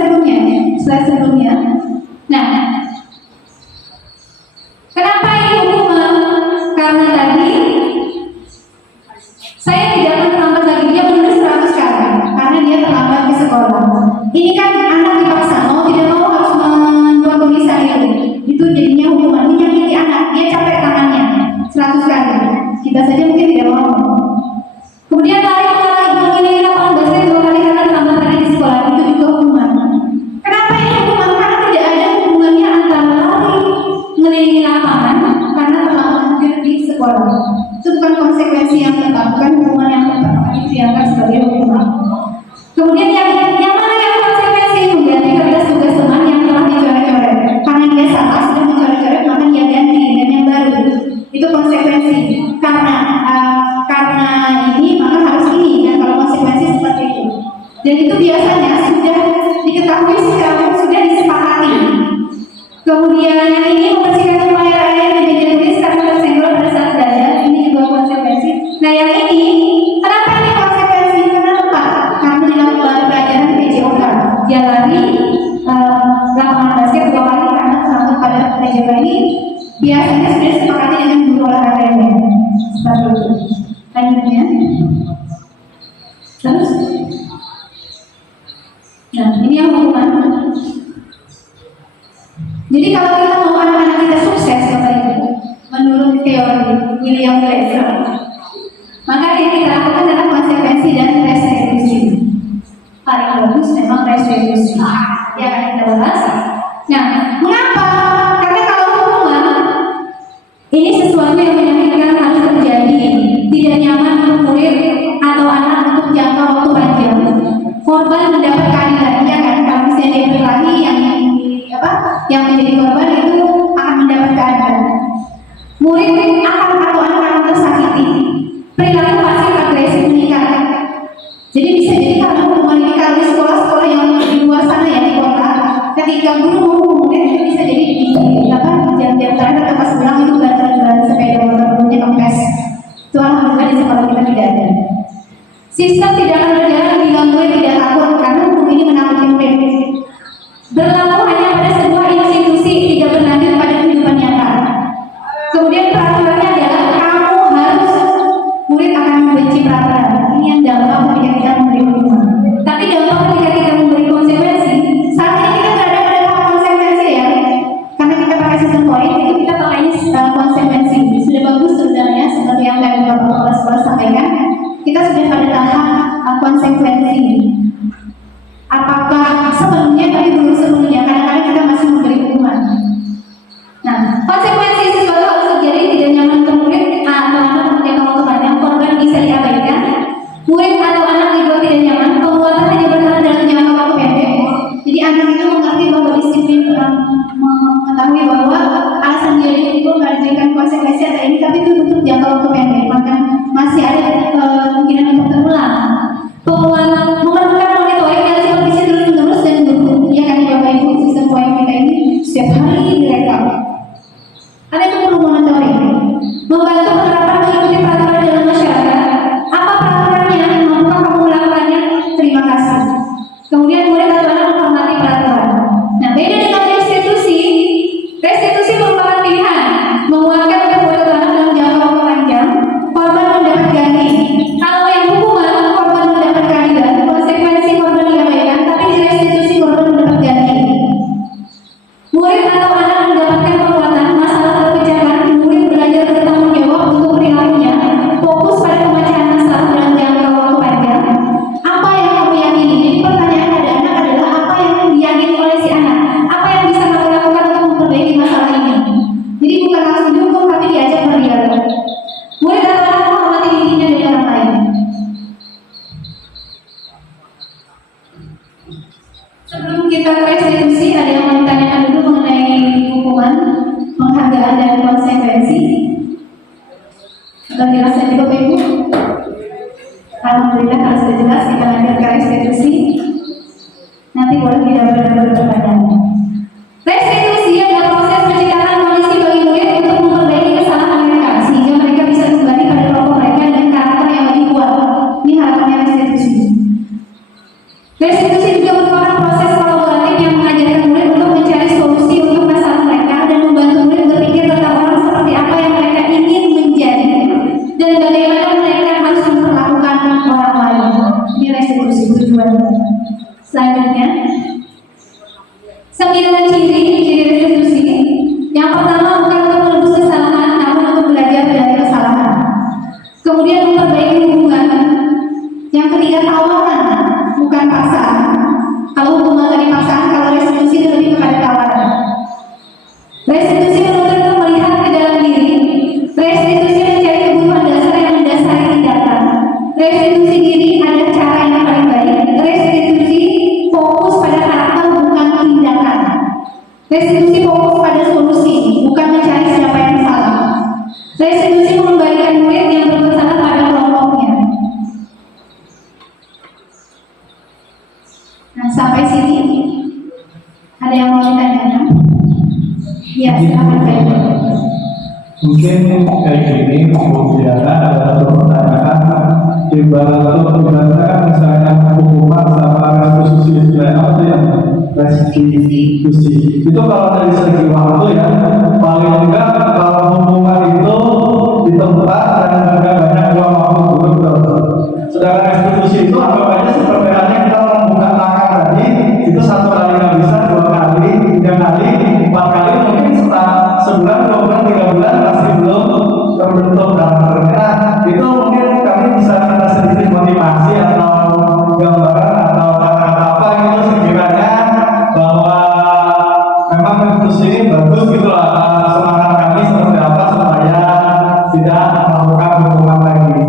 sebelumnya. Nah, kenapa ini hukuman? Karena tadi saya tidak akan terlambat lagi, dia menulis 100 kali karena dia terlambat ke sekolah. Ini kan anak dipaksa, mau tidak mau harus membuat tulisan itu jadinya hukuman, menyakiti anak, dia capek tangannya 100 kali, kita saja mungkin tidak mau. Kemudian lari mengelilingi lapangan basket 2 kali karena terlambat lagi di sekolah, itu juga hukuman. Kenapa ini hukuman? Karena tidak ada hubungannya antara lari mengelilingi lapangan karena terlambat di sekolah. Itu bukan konsekuensi yang tetap, bukan hukuman yang tetap, itu dianggap sebagai hukuman. Kemudian yang mana yang konsekuensi? Mengganti kertas tugas teman yang telah dicoret-coret. Karena dia salah sudah dicoret-coret, maka dia ganti dengan yang baru. Itu konsekuensi. Karena ini maka harus ini. Dan kalau konsekuensi seperti itu. Dan itu biasanya sudah diketahui sudah disepakati. Kemudian yang ini membersihkan supaya air di meja tulis karena tersenggol pada saat belajar. Ini juga konsekuensi. Nah yang ini, kenapa ini konsekuensi? Kenapa? Karena dilakukan pelajaran PJOK. Dia lari lapangan basket 2 kali karena terlambat pada PJOK ini. Biasanya sudah disepakati dengan guru olahraganya. Seperti itu. Lanjutnya. Terus. Nah ini yang hukuman. Jadi kalau kita mau anak-anak kita sukses menurut teori William Glasser, maka yang kita lakukan adalah konsekuensi dan restitusi. Paling bagus memang restitusi. Ya akan kita bahas. Nah, mengapa? Karena kalau hukuman ini sesuatu yang menyakitkan harus terjadi, tidak nyaman untuk murid atau anak untuk jangka waktu panjang. Korban mendapat keadilan, ya kan? Kalau misalnya dia berkelahi yang menjadi korban itu akan mendapat keadilan. Murid atau anak akan tersakiti. Perilaku pasif agresif meningkat. Jadi bisa jadi kalau hukuman ini kalau di sekolah-sekolah yang di luar sana ya di kota, ketika guru menghukum murid itu bisa jadi di jam-jam terakhir atau pas pulang itu ganti sepeda motor gurunya kempes. Itu alhamdulillah di sekolah kita tidak ada. Sistem tidak akan berjalan bila murid tidak takut karena hukum ini menakuti murid. Berlaku hanya pada sebuah institusi 30 Sebelum kita ke restitusi, ada yang mau ditanyakan dulu mengenai hukuman, penghargaan dan konsekuensi. Atau jelaskan juga Pak Ibu? Alhamdulillah kalau sudah jelas, kita lanjut ke restitusi. Nanti boleh tidak bertanya. Restitusi adalah proses penciptaan kondisi bagi murid untuk memperbaiki kesalahan mereka sehingga mereka bisa kembali pada kelompok mereka dan karakter yang lebih kuat. Ini harapannya restitusi. Restitusi juga merupakan proses kolaboratif yang mengajarkan murid untuk mencari solusi untuk masalah mereka dan membantu murid berpikir tentang orang seperti apa yang mereka ingin menjadi dan bagaimana mereka harus memperlakukan orang lain. Ini restitusi tujuannya. Selanjutnya, 9 ciri restitusi. Yang pertama, bukan untuk menebus kesalahan, namun untuk belajar dari kesalahan. Kemudian memperbaiki hubungan. Yang ketiga, tawaran, bukan paksaan. Kalau hubungan tadi paksaan, kalau restitusi itu lebih kepada tawaran. Restitusi menuntut untuk melihat ke dalam diri. Restitusi mencari kebutuhan dasar yang mendasari tindakan. Restitusi diri ada cara yang paling baik. Restitusi fokus pada karakter bukan tindakan. Restitusi fokus pada solusi, bukan mencari siapa yang salah. Restitusi mengembalikan murid yang berbuat salah pada kelompoknya. Nah, sampai sini ada yang mau ditanyakan? Ya, silakan Pak Ibu. Mungkin kayak gini, kemudian ada pertanyaan ibaratnya misalnya hukuman sama restitusi apa yang restitusi itu kalau dari segi waktu ya paling enggak kalau hukuman itu di tempat dan ada banyak uang waktu guru. Sedangkan restitusi itu anggapannya seperti halnya kita membuka tangan tadi itu 1 kali nggak bisa, 2 kali, 3 kali, 4 kali mungkin setelah sebulan, 2 bulan, 3 bulan masih belum terbentuk karakternya. Itu mungkin kami bisa kita sedikit motivasi atau gambaran atau kata-kata apa gitu sekiranya bahwa memang restitusi ini bagus gitu lah, semangat kami seperti apa supaya tidak melakukan hukuman lagi.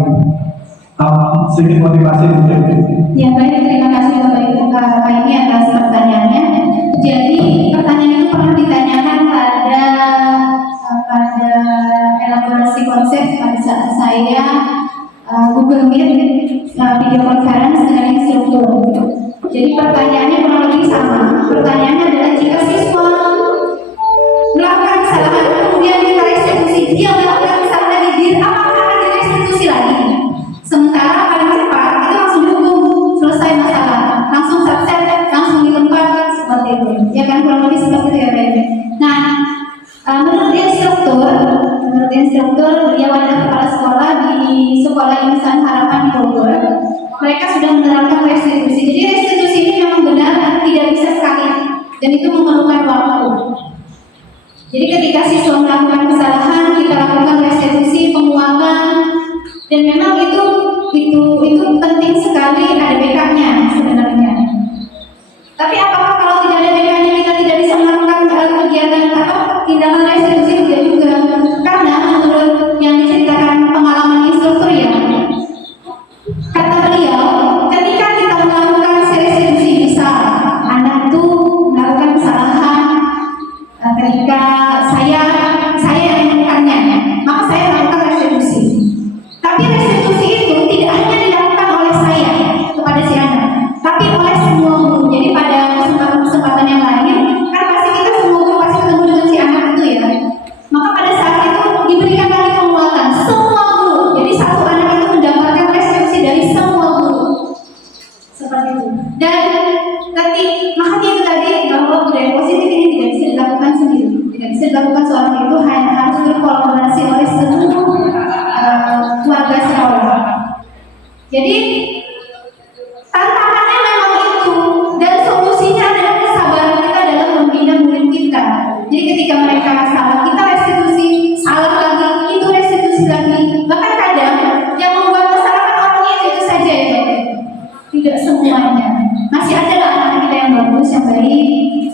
Sedikit motivasi mungkin. Ya baik, terima kasih Bapak Ibu Kak ini atas pertanyaannya. Jadi pertanyaan itu pernah ditanyakan pada elaborasi konsep pada saat saya Google Meet video conference dengan instruktur. Jadi pertanyaannya kurang lebih sama. Pertanyaannya adalah jika siswa melakukan kesalahan kemudian kita restitusi, dia melakukan kesalahan lagi, apakah akan direstitusi lagi? Sementara paling cepat itu langsung dihukum, selesai masalah, langsung subset, langsung di tempat seperti itu. Ya kan kurang lebih seperti itu ya Pak. Nah, menurut instruktur beliau adalah kepala sekolah di Sekolah Insan Harapan di Bogor. Mereka sudah menerapkan restitusi. Jadi restitusi ini memang benar tidak bisa sekali dan itu memerlukan waktu. Jadi ketika siswa melakukan kesalahan, kita lakukan restitusi, pengulangan, dan memang itu penting sekali ada BK-nya sebenarnya. Tapi apakah kalau tidak ada BK-nya kita tidak bisa melakukan kegiatan tindakan restitusi? Tidak juga, karena menurut yang diceritakan pengalaman instruktur ya, kata beliau, ketika kita melakukan restitusi bisa anak itu melakukan kesalahan, ketika saya yang melakukannya, maka saya melakukan restitusi. Tapi restitusi itu tidak hanya dilakukan oleh saya kepada si anak, tapi oleh semua guru. Jadi pada kesempatan yang lain, kan pasti kita semua guru pasti ketemu dengan si anak itu ya. Maka pada saat itu diberikan lagi penguatan semua guru. Jadi satu anak itu mendapatkan restitusi dari semua guru. Seperti itu. Dan makanya itu tadi bahwa budaya positif ini tidak bisa dilakukan sendiri, tidak bisa dilakukan seorang itu, hanya harus berkolaborasi oleh seluruh keluarga sekolah. Jadi tantangannya memang itu, dan solusinya adalah kesabaran kita dalam membina murid kita. Jadi ketika mereka salah, kita restitusi, salah lagi, itu restitusi lagi. Bahkan kadang yang membuat masalah kan orangnya itu saja ya, tidak semuanya. Masih ada lah anak kita yang bagus, yang baik.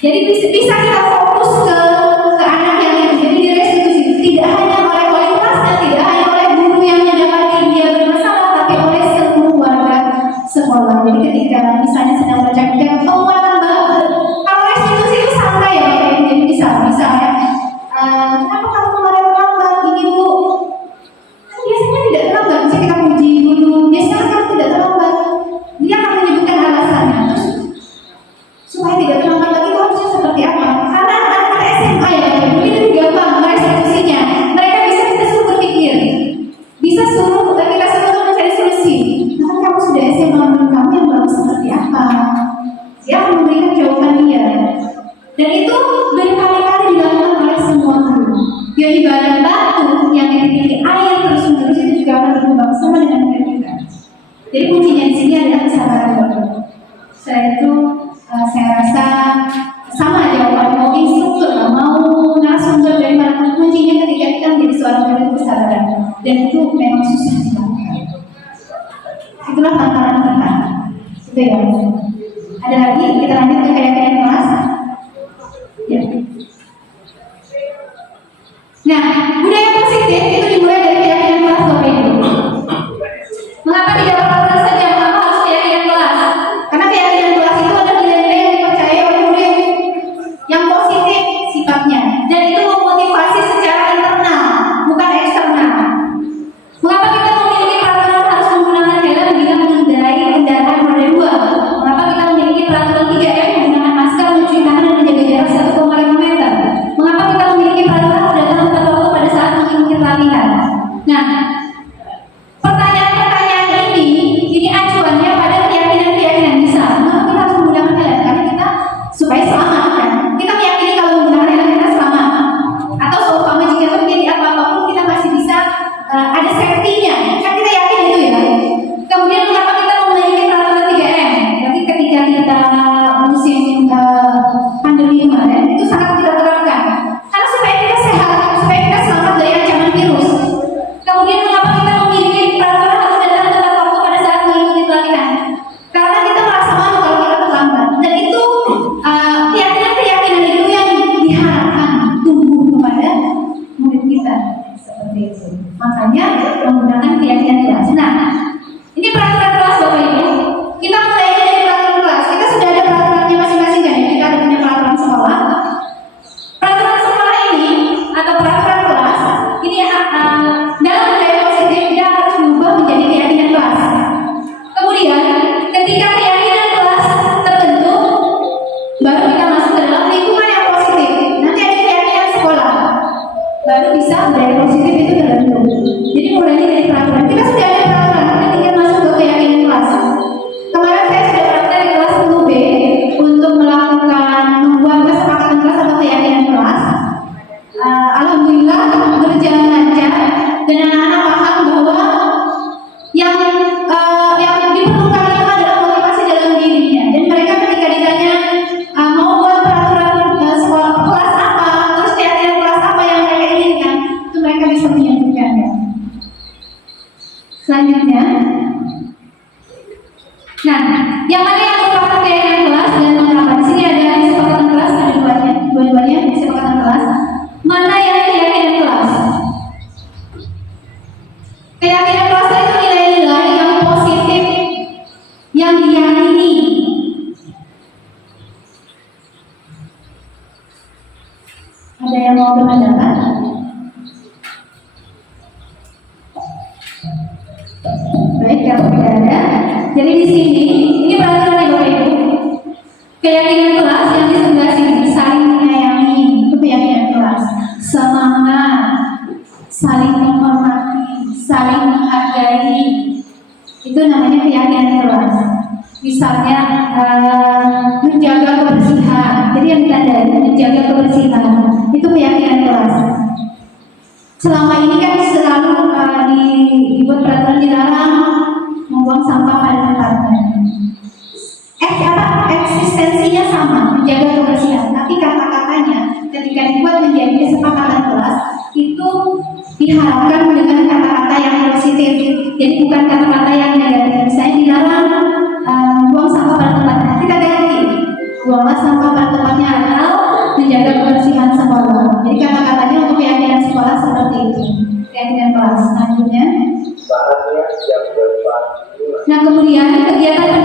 Jadi bisa kita fokus ke anak yang itu. Jadi direstitusi tidak hanya oleh wali kelas dan tidak hanya oleh guru yang mendapati dia bermasalah, tapi sekolah. Jadi ketika misalnya sedang bercakap, penguatan banget. Kalau restitusi itu santai ya, jadi bisa ya. Kenapa kamu kemarin terlambat? Ini bu, kan biasanya tidak terlambat. Bisa kita puji dulu. Biasanya kan tidak terlambat. Dia akan menyebutkan alasannya. Terus supaya tidak terlambat lagi harusnya seperti apa? Karena anak-anak SMA ya, begitu gampang restitusinya. Mereka kita suruh berpikir, bisa suruh kita suruh mencari solusi. Tapi kamu sudah SMA, kamu yang bagus seperti apa? Dia akan memberikan jawaban dia. Dan itu berkali-kali dilakukan oleh semua guru. Ya ibarat batu yang dimiliki air terus-menerus itu juga akan berkembang sama dengan kita. Jadi kuncinya di sini adalah kesabaran guru. Setelah itu saya rasa sama jawaban mau instruktur, mau narasumber dari mana, kuncinya ketika kita menjadi seorang guru itu kesabaran. Dan itu memang susah dilakukan. Itulah tantangan kita. Itu ya. Ada lagi, kita lanjut ke keyakinan kelas. Ya. Nah, budaya positif itu dimulai dari keyakinan kelas Bapak Ibu. Mengapa tidak peraturan saja? Mengapa harus keyakinan kelas? Karena keyakinan kelas itu adalah nilai-nilai yang dipercaya oleh murid yang positif sifatnya, dan itu memotivasi secara internal, bukan eksternal. Mengapa kita memiliki peraturan harus menggunakan helm bila mengendarai kendaraan roda 2? Mengapa kita memiliki peraturan 3M menggunakan masker, mencuci tangan dan menjaga jarak 1,5 meter? Mengapa kita memiliki peraturan datang tepat waktu pada saat mengikuti pelatihan? Nah, pertanyaan-pertanyaan ini acuannya pada keyakinan-keyakinan bisa. Mengapa kita harus menggunakan helm? Karena kita supaya selamat kan? Kita meyakini kalau menggunakan helm kita selamat. Atau seumpama jika terjadi apa-apapun kita masih bisa ada safety-nya. Kan kita yakin itu ya. Kemudian mengapa kita memiliki peraturan 3M? Jadi ketika kita musim pandemi kemarin itu sangat kita terapkan. Karena supaya kita sehat, supaya kita selamat dari ancaman virus. Kemudian mengapa kita memiliki peraturan harus datang tepat waktu pada saat mengikuti pelatihan? Karena kita merasa malu kalau kita terlambat. Dan itu keyakinan-keyakinan itu yang diharapkan tumbuh kepada murid kita seperti itu. Makanya menggunakan keyakinan kelas. Nah, ini peraturan kelas Bapak Ibu. Kita mulai dari peraturan kelas. Kita sudah ada peraturannya masing-masing kan ya. Kita ada punya peraturan sekolah. Peraturan sekolah ini atau peraturan kelas ini dalam budaya positif dia harus berubah menjadi keyakinan kelas. Kemudian ketika keyakinan kelas terbentuk, baru kita masuk ke dalam lingkungan yang positif. Nanti ada keyakinan sekolah, baru bisa budaya positif itu terbentuk. Jadi mulainya dari peraturan. Kita sudah ada peraturan, kita tinggal masuk ke keyakinan kelas. Kemarin saya sudah praktek di kelas 10B untuk melakukan membuat kesepakatan kelas atau keyakinan kelas. Alhamdulillah berjalan lancar dan anak-anak paham bahwa yang diperlukan itu adalah motivasi dalam dirinya, dan mereka ketika ditanya mau buat peraturan sekolah kelas apa, terus keyakinan kelas apa yang mereka inginkan, itu mereka bisa menyebutkannya. Selanjutnya, nah, yang mana yang merupakan keyakinan kelas dan penerapan? Di sini ada kesepakatan kelas, ada dua-duanya kesepakatan kelas. Mana yang keyakinan kelas? Keyakinan kelas itu nilai-nilai yang positif yang diyakini. Ada yang mau berpendapat? Baik, kalau tidak ada. Jadi di sini ini peraturan Bapak Ibu. Keyakinan kelas yang di sebelah sini saling menyayangi, itu keyakinan kelas. Semangat, saling menghormati, saling menghargai, itu namanya keyakinan kelas. Misalnya menjaga kebersihan, jadi yang ditandai menjaga kebersihan itu keyakinan kelas. Selama ini kan selalu dibuat peraturan dilarang membuang sampah pada tempatnya. Eksistensinya sama, menjaga kebersihan, tapi kata-katanya ketika dibuat menjadi kesepakatan kelas itu diharapkan dengan kata-kata yang positif, jadi bukan kata-kata yang negatif. Misalnya dilarang buang sampah pada tempatnya, kita ganti buanglah sampah pada tempatnya atau menjaga kebersihan sekolah. Jadi kata-katanya untuk keyakinan sekolah seperti itu, keyakinan kelas. Selanjutnya, nah kemudian kegiatan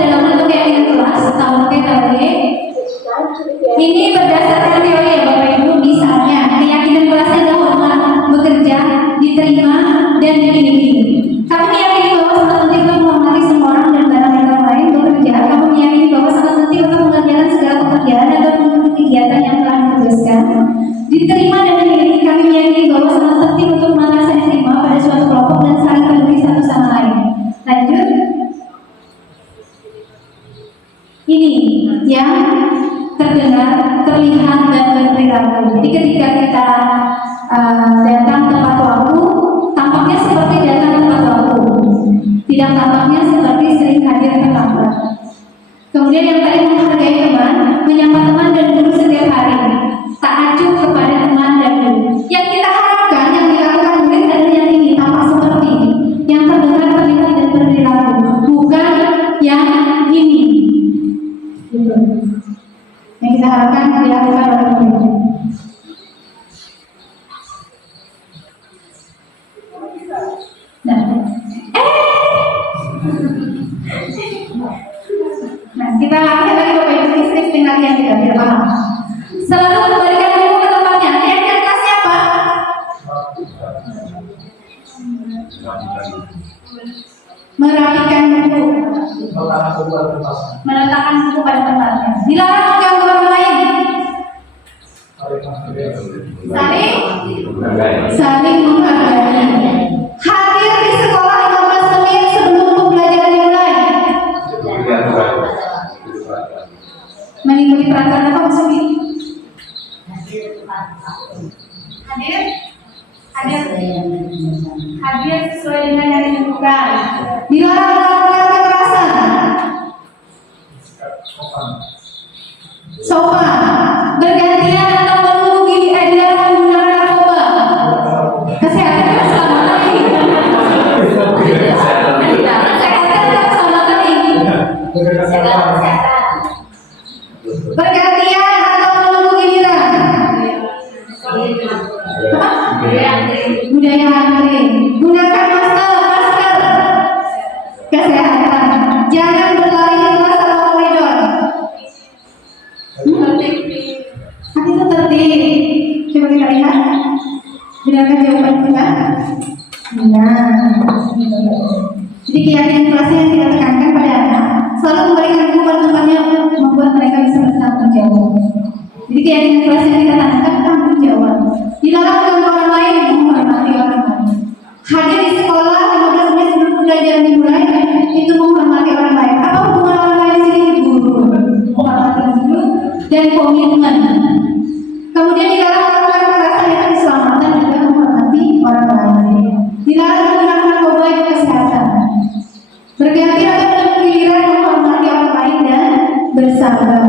ini yang terdengar, terlihat dan berperilaku. Jadi ketika kita datang tepat waktu, tampaknya seperti datang tepat waktu, tidak tampaknya seperti sering hadir terlambat. Kemudian yang tadi menghargai teman, menyapa teman dan guru setiap hari, tak acuh kepada teman dan guru. Yang kita harapkan, yang dilakukan murid adalah yang ini, tampak seperti ini, yang terdengar, terlihat dan berperilaku, bukan yang ini. Gitu. Yang kita harapkan dilakukan oleh murid. Nah, kita latihan lagi Bapak Ibu, scripting latihan kita biar paham. Selalu kembalikan buku ke tempatnya. Yang kelas siapa? Merapikan buku. Meletakkan buku pada tempatnya. Dilarang mengganggu orang lain. Saling menghargai. Hadir di sekolah 15 menit sebelum pembelajaran dimulai. Mengikuti peraturan apa maksudnya? Hadir sesuai dengan yang ditentukan. Dilarang melakukan kekerasan. Sopan, bergantian atau menunggu dilarang menggunakan narkoba. Kesehatan dan keselamatan ini. Kesehatan dan keselamatan ini. Bergantian atau menunggu giliran. Budaya antri. Gunakan masker. Kesehatan. Jangan berlari di kelas atau koridor. Tapi itu tertib. Coba kita lihat. Dengarkan jawaban kita. Jadi keyakinan kelasnya yang kita tekankan pada anak selalu memberikan hukuman tempatnya membuat mereka bisa bertanggung jawab. Jadi keyakinan kelasnya yang kita tekankan tanggung jawab. Dilarang mengganggu orang lain, menghormati orang lain. Hadir di sekolah 15 menit sebelum pembelajaran dimulai itu menghormati orang lain. Apa hubungan orang lain di sini? Guru, menghormati guru dan komitmen. Kemudian dilarang melakukan kekerasan itu keselamatan dan juga menghormati orang lain. Dilarang menggunakan narkoba itu kesehatan. Berganti atau menunggu giliran menghormati orang lain dan bersabar.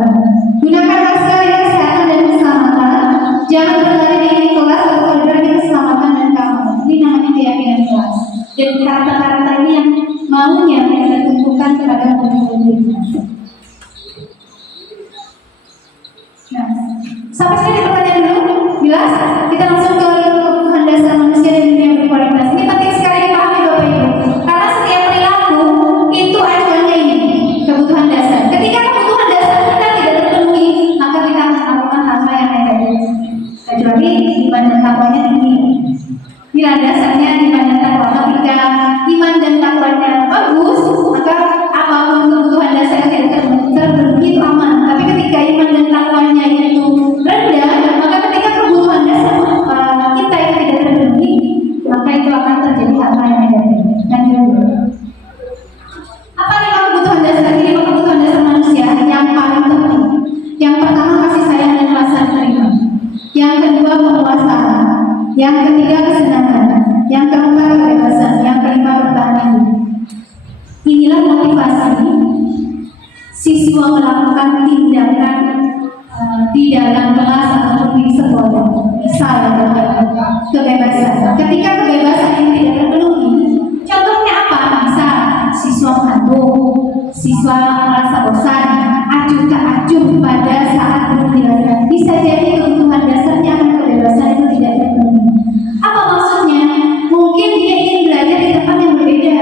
Gunakan masker yang kesehatan dan keselamatan. Jangan berlari di kelas atau koridor yang keselamatan dan keamanan. Ini namanya keyakinan kelas. Dan kata-kata ini yang maunya yang kita tentukan kepada murid-murid. Nah, sampai sini pertanyaan dulu. Jelas? Kita langsung ke kebutuhan dasar manusia dan dunia berkualitas. Ini penting sekali dipahami Bapak Ibu. Karena setiap perilaku itu acuannya ini, kebutuhan dasar. Ketika kebutuhan dasar kita tidak terpenuhi, maka kita akan melakukan hal-hal yang negatif. Kecuali iman dan takwanya tinggi. Bila dasarnya iman dan takwa, ketika iman dan takwanya bagus, maka apapun kebutuhan dasar yang tidak terpenuhi itu aman. Tapi ketika iman dan takwanya itu rendah, maka ketika kebutuhan dasar kita yang tidak terpenuhi, maka itu akan terjadi hal-hal yang negatif. Apa 5 kebutuhan dasar? Ini 5 kebutuhan dasar manusia yang paling penting. Yang pertama kasih sayang dan rasa terima. Yang kedua penguasaan. Yang ketiga kesenangan. Yang keempat kebebasan. Yang kelima bertahan hidup. Inilah motivasi siswa melakukan tindakan di dalam kelas ataupun di sekolah. Misalnya kebebasan. Ketika kebebasan ini tidak terpenuhi, contohnya apa? Bisa siswa ngantuk, siswa merasa bosan, acuh tak acuh pada saat berperilaku. Bisa jadi kebutuhan dasarnya akan kebebasan itu tidak terpenuhi. Apa maksudnya? Mungkin dia ingin belajar di tempat yang berbeda.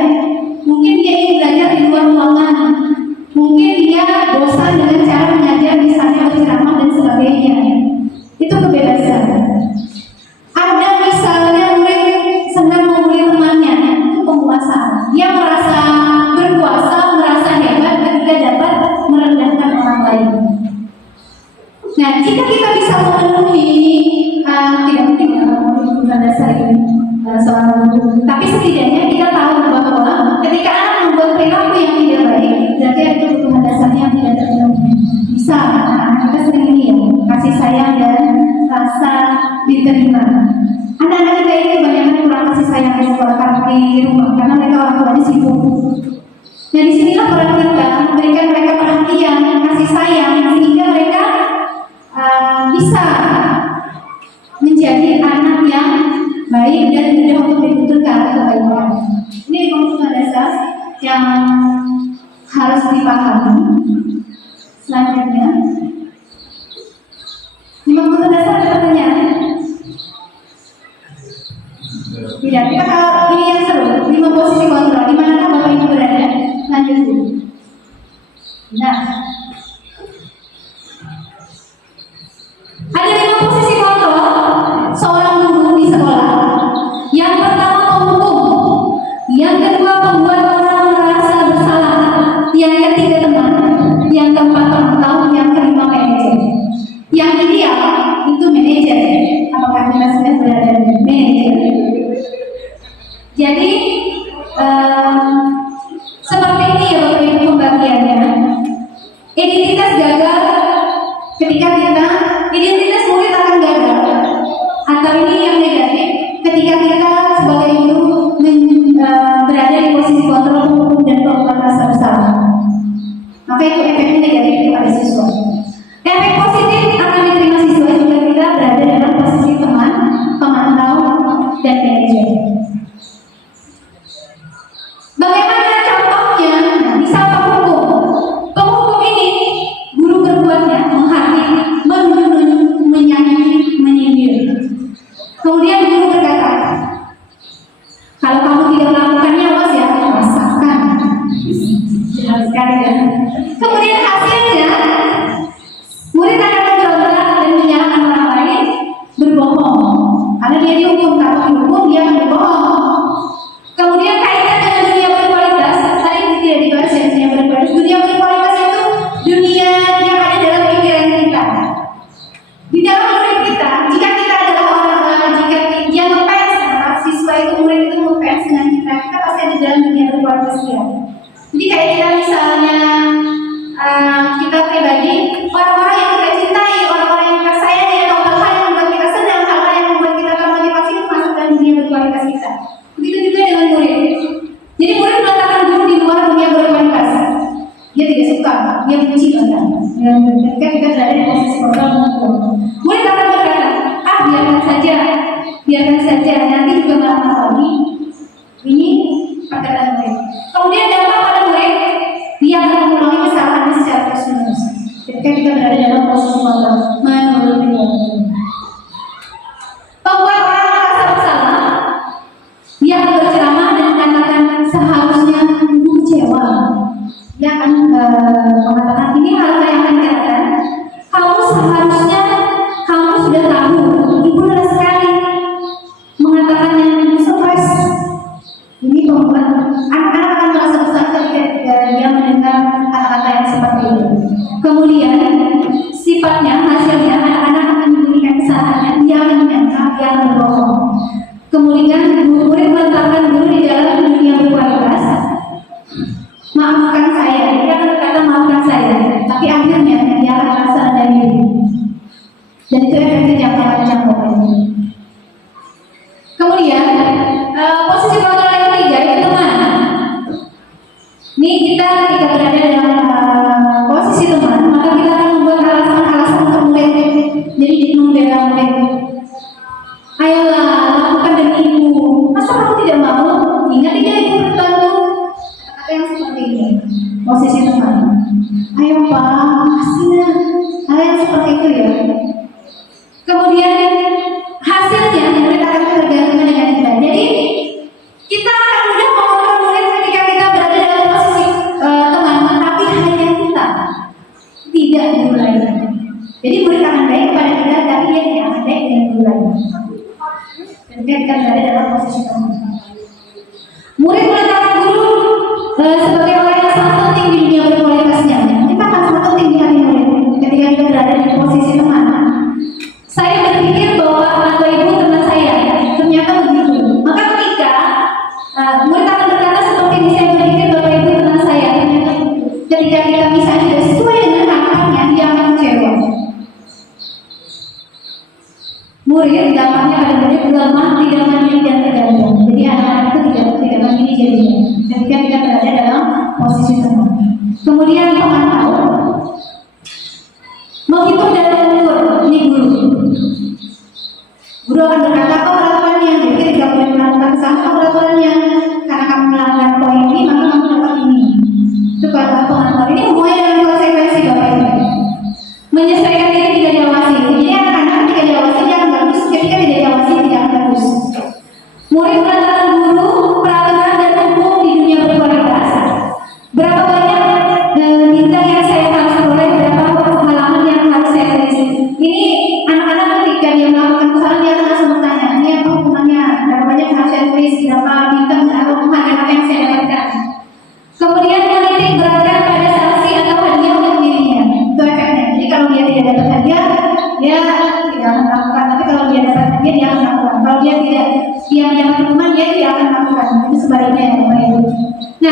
Mungkin dia ingin belajar di luar ruangan. Mungkin dia bosan dengan cara mengajar, misalnya berceramah dan sebagainya. Itu kebebasan. Ada misalnya murid senang membuli temannya, itu penguasaan. Dia merasa berkuasa, merasa hebat ketika dapat merendahkan orang lain. Nah, jika kita bisa memenuhi tidak mungkin kebutuhan dasar ini seorang guru, tapi setidaknya kita tahu bahwa ketika anak membuat perilaku yang tidak baik, berarti ada kebutuhan dasarnya yang tidak terpenuhi. diterima. Anak-anak kita ini banyak kurang kasih sayang di sekolah di rumah karena mereka orang tuanya sibuk. Nah disinilah peran kita memberikan mereka perhatian, kasih sayang sehingga mereka bisa menjadi anak yang baik dan mudah untuk dituntut ke arah kebaikan. Ini kebutuhan dasar yang harus dipahami. Selanjutnya, 50 dasar ada pertanyaan? Tidak, kita kalau ini yang seru, 5 posisi kontrol. Di manakah Bapak Ibu berada? Lanjut dulu. Nah, ada 5 posisi kontrol seorang guru di sekolah. Yang pertama penghukum, yang kedua membuat orang merasa bersalah, yang ketiga teman, yang keempat pemantau, yang kelima manajer. Yang ideal itu manajer. Apakah kita sudah berada di manajer? Jadi seperti ini ya Bapak Ibu pembagiannya. Identitas gagal ketika identitas murid akan gagal. Atau ini yang negatif ketika kita sebagai guru berada di posisi kontrol hukum dan pembuat rasa bersalah. Maka itu efeknya negatif kepada siswa. Efek positif akan diterima siswa jika kita berada dalam posisi teman, pemantau, dan manajer. Bagaimana contohnya? Nah, misal penghukum ini guru berbuatnya menghakimi, menunjuk, menyanyi, menyindir. Kemudian guru berkata, kalau kamu tidak melakukannya, awas ya, rasakan. Jelas sekali ya. Kemudian hasilnya, murid akan mencoba dan menyalahkan orang lain berbohong. Karena dia dihukum, kalau dihukum dia akan berbohong. Kemudian kaitan dengan dunia berkualitas, tadi tidak dibahas ya dunia berkualitas. Dunia berkualitas itu dunia yang ada dalam pikiran kita. Di dalam murid kita, jika kita adalah orang jika dia ngefans, siswa itu murid itu ngefans dengan kita pasti ada dalam dunia berkualitas dia. Jadi kayak kita misalnya kita pribadi, orang-orang yang kita cintai, orang-orang yang kita sayangi, atau hal-hal yang membuat kita senang, hal-hal yang membuat kita termotivasi itu masuk dalam dunia berkualitas kita. Begitu juga dengan murid. Jadi murid meletakkan guru di luar dunia berkualitas. Dia tidak suka, dia benci bahkan. Ketika kita berada di posisi kontrol hukum, murid akan berkata, biarkan saja, nanti juga malah lagi. Ini perkataan murid. Kemudian dampak pada murid, dia akan mengulangi kesalahannya secara terus-menerus. Ketika kita berada dalam posisi kontrol, menurut dia. Membuat orang merasa bersalah, dia akan berceramah dan mengatakan seharusnya ibu kecewa. Dia akan mengatakan ini hal-hal yang akan dikatakan. Kamu seharusnya kamu sudah tahu. Ibu lelah sekali mengatakan yang ibu stres. Ini membuat anak-anak akan merasa bersalah ketika dia mendengar kata-kata yang seperti itu. Kemudian sifatnya, hasilnya anak-anak akan memberikan kesalahannya. Dia akan menyangka, dia akan berbohong. Kemudian murid meletakkan guru di dalam dunia berkualitas. Maafkan saya, dia akan berkata maafkan saya. Tapi akhirnya dia akan merasa rendah diri. Dan itu efeknya jangka panjang pokoknya. Kemudian posisi kontrol yang ketiga itu teman. Ini kita ketika berada dalam posisi teman, maka kita akan membuat alasan-alasan untuk murid. Jadi membela murid. Ayolah, lakukan demi ibu. Masa kamu tidak mau? Ingat tidak ibu berbantu? Kata yang seperti ini. Posisi teman. Ayo pak, kasih. Hal yang seperti itu ya. Kemudian hasilnya murid akan tergantung dengan kita. Jadi kita akan mudah mengontrol murid ketika kita berada dalam posisi teman, tapi hanya kita tidak guru lain. Jadi murid akan baik kepada kita, tapi dia tidak akan baik dengan guru lain. Ketika kita berada dalam posisi teman, murid meletakkan guru sebagai orang yang sangat penting di dunia berkualitasnya. Kita akan sangat penting di hati murid ketika kita berada di posisi teman. Saya berpikir bahwa Bapak Ibu teman saya, ternyata begitu. Maka ketika murid akan berkata seperti ini, saya berpikir Bapak Ibu teman saya, ternyata begitu. Ketika kita misalnya tidak sesuai dengan harapannya, dia akan kecewa. Murid dapat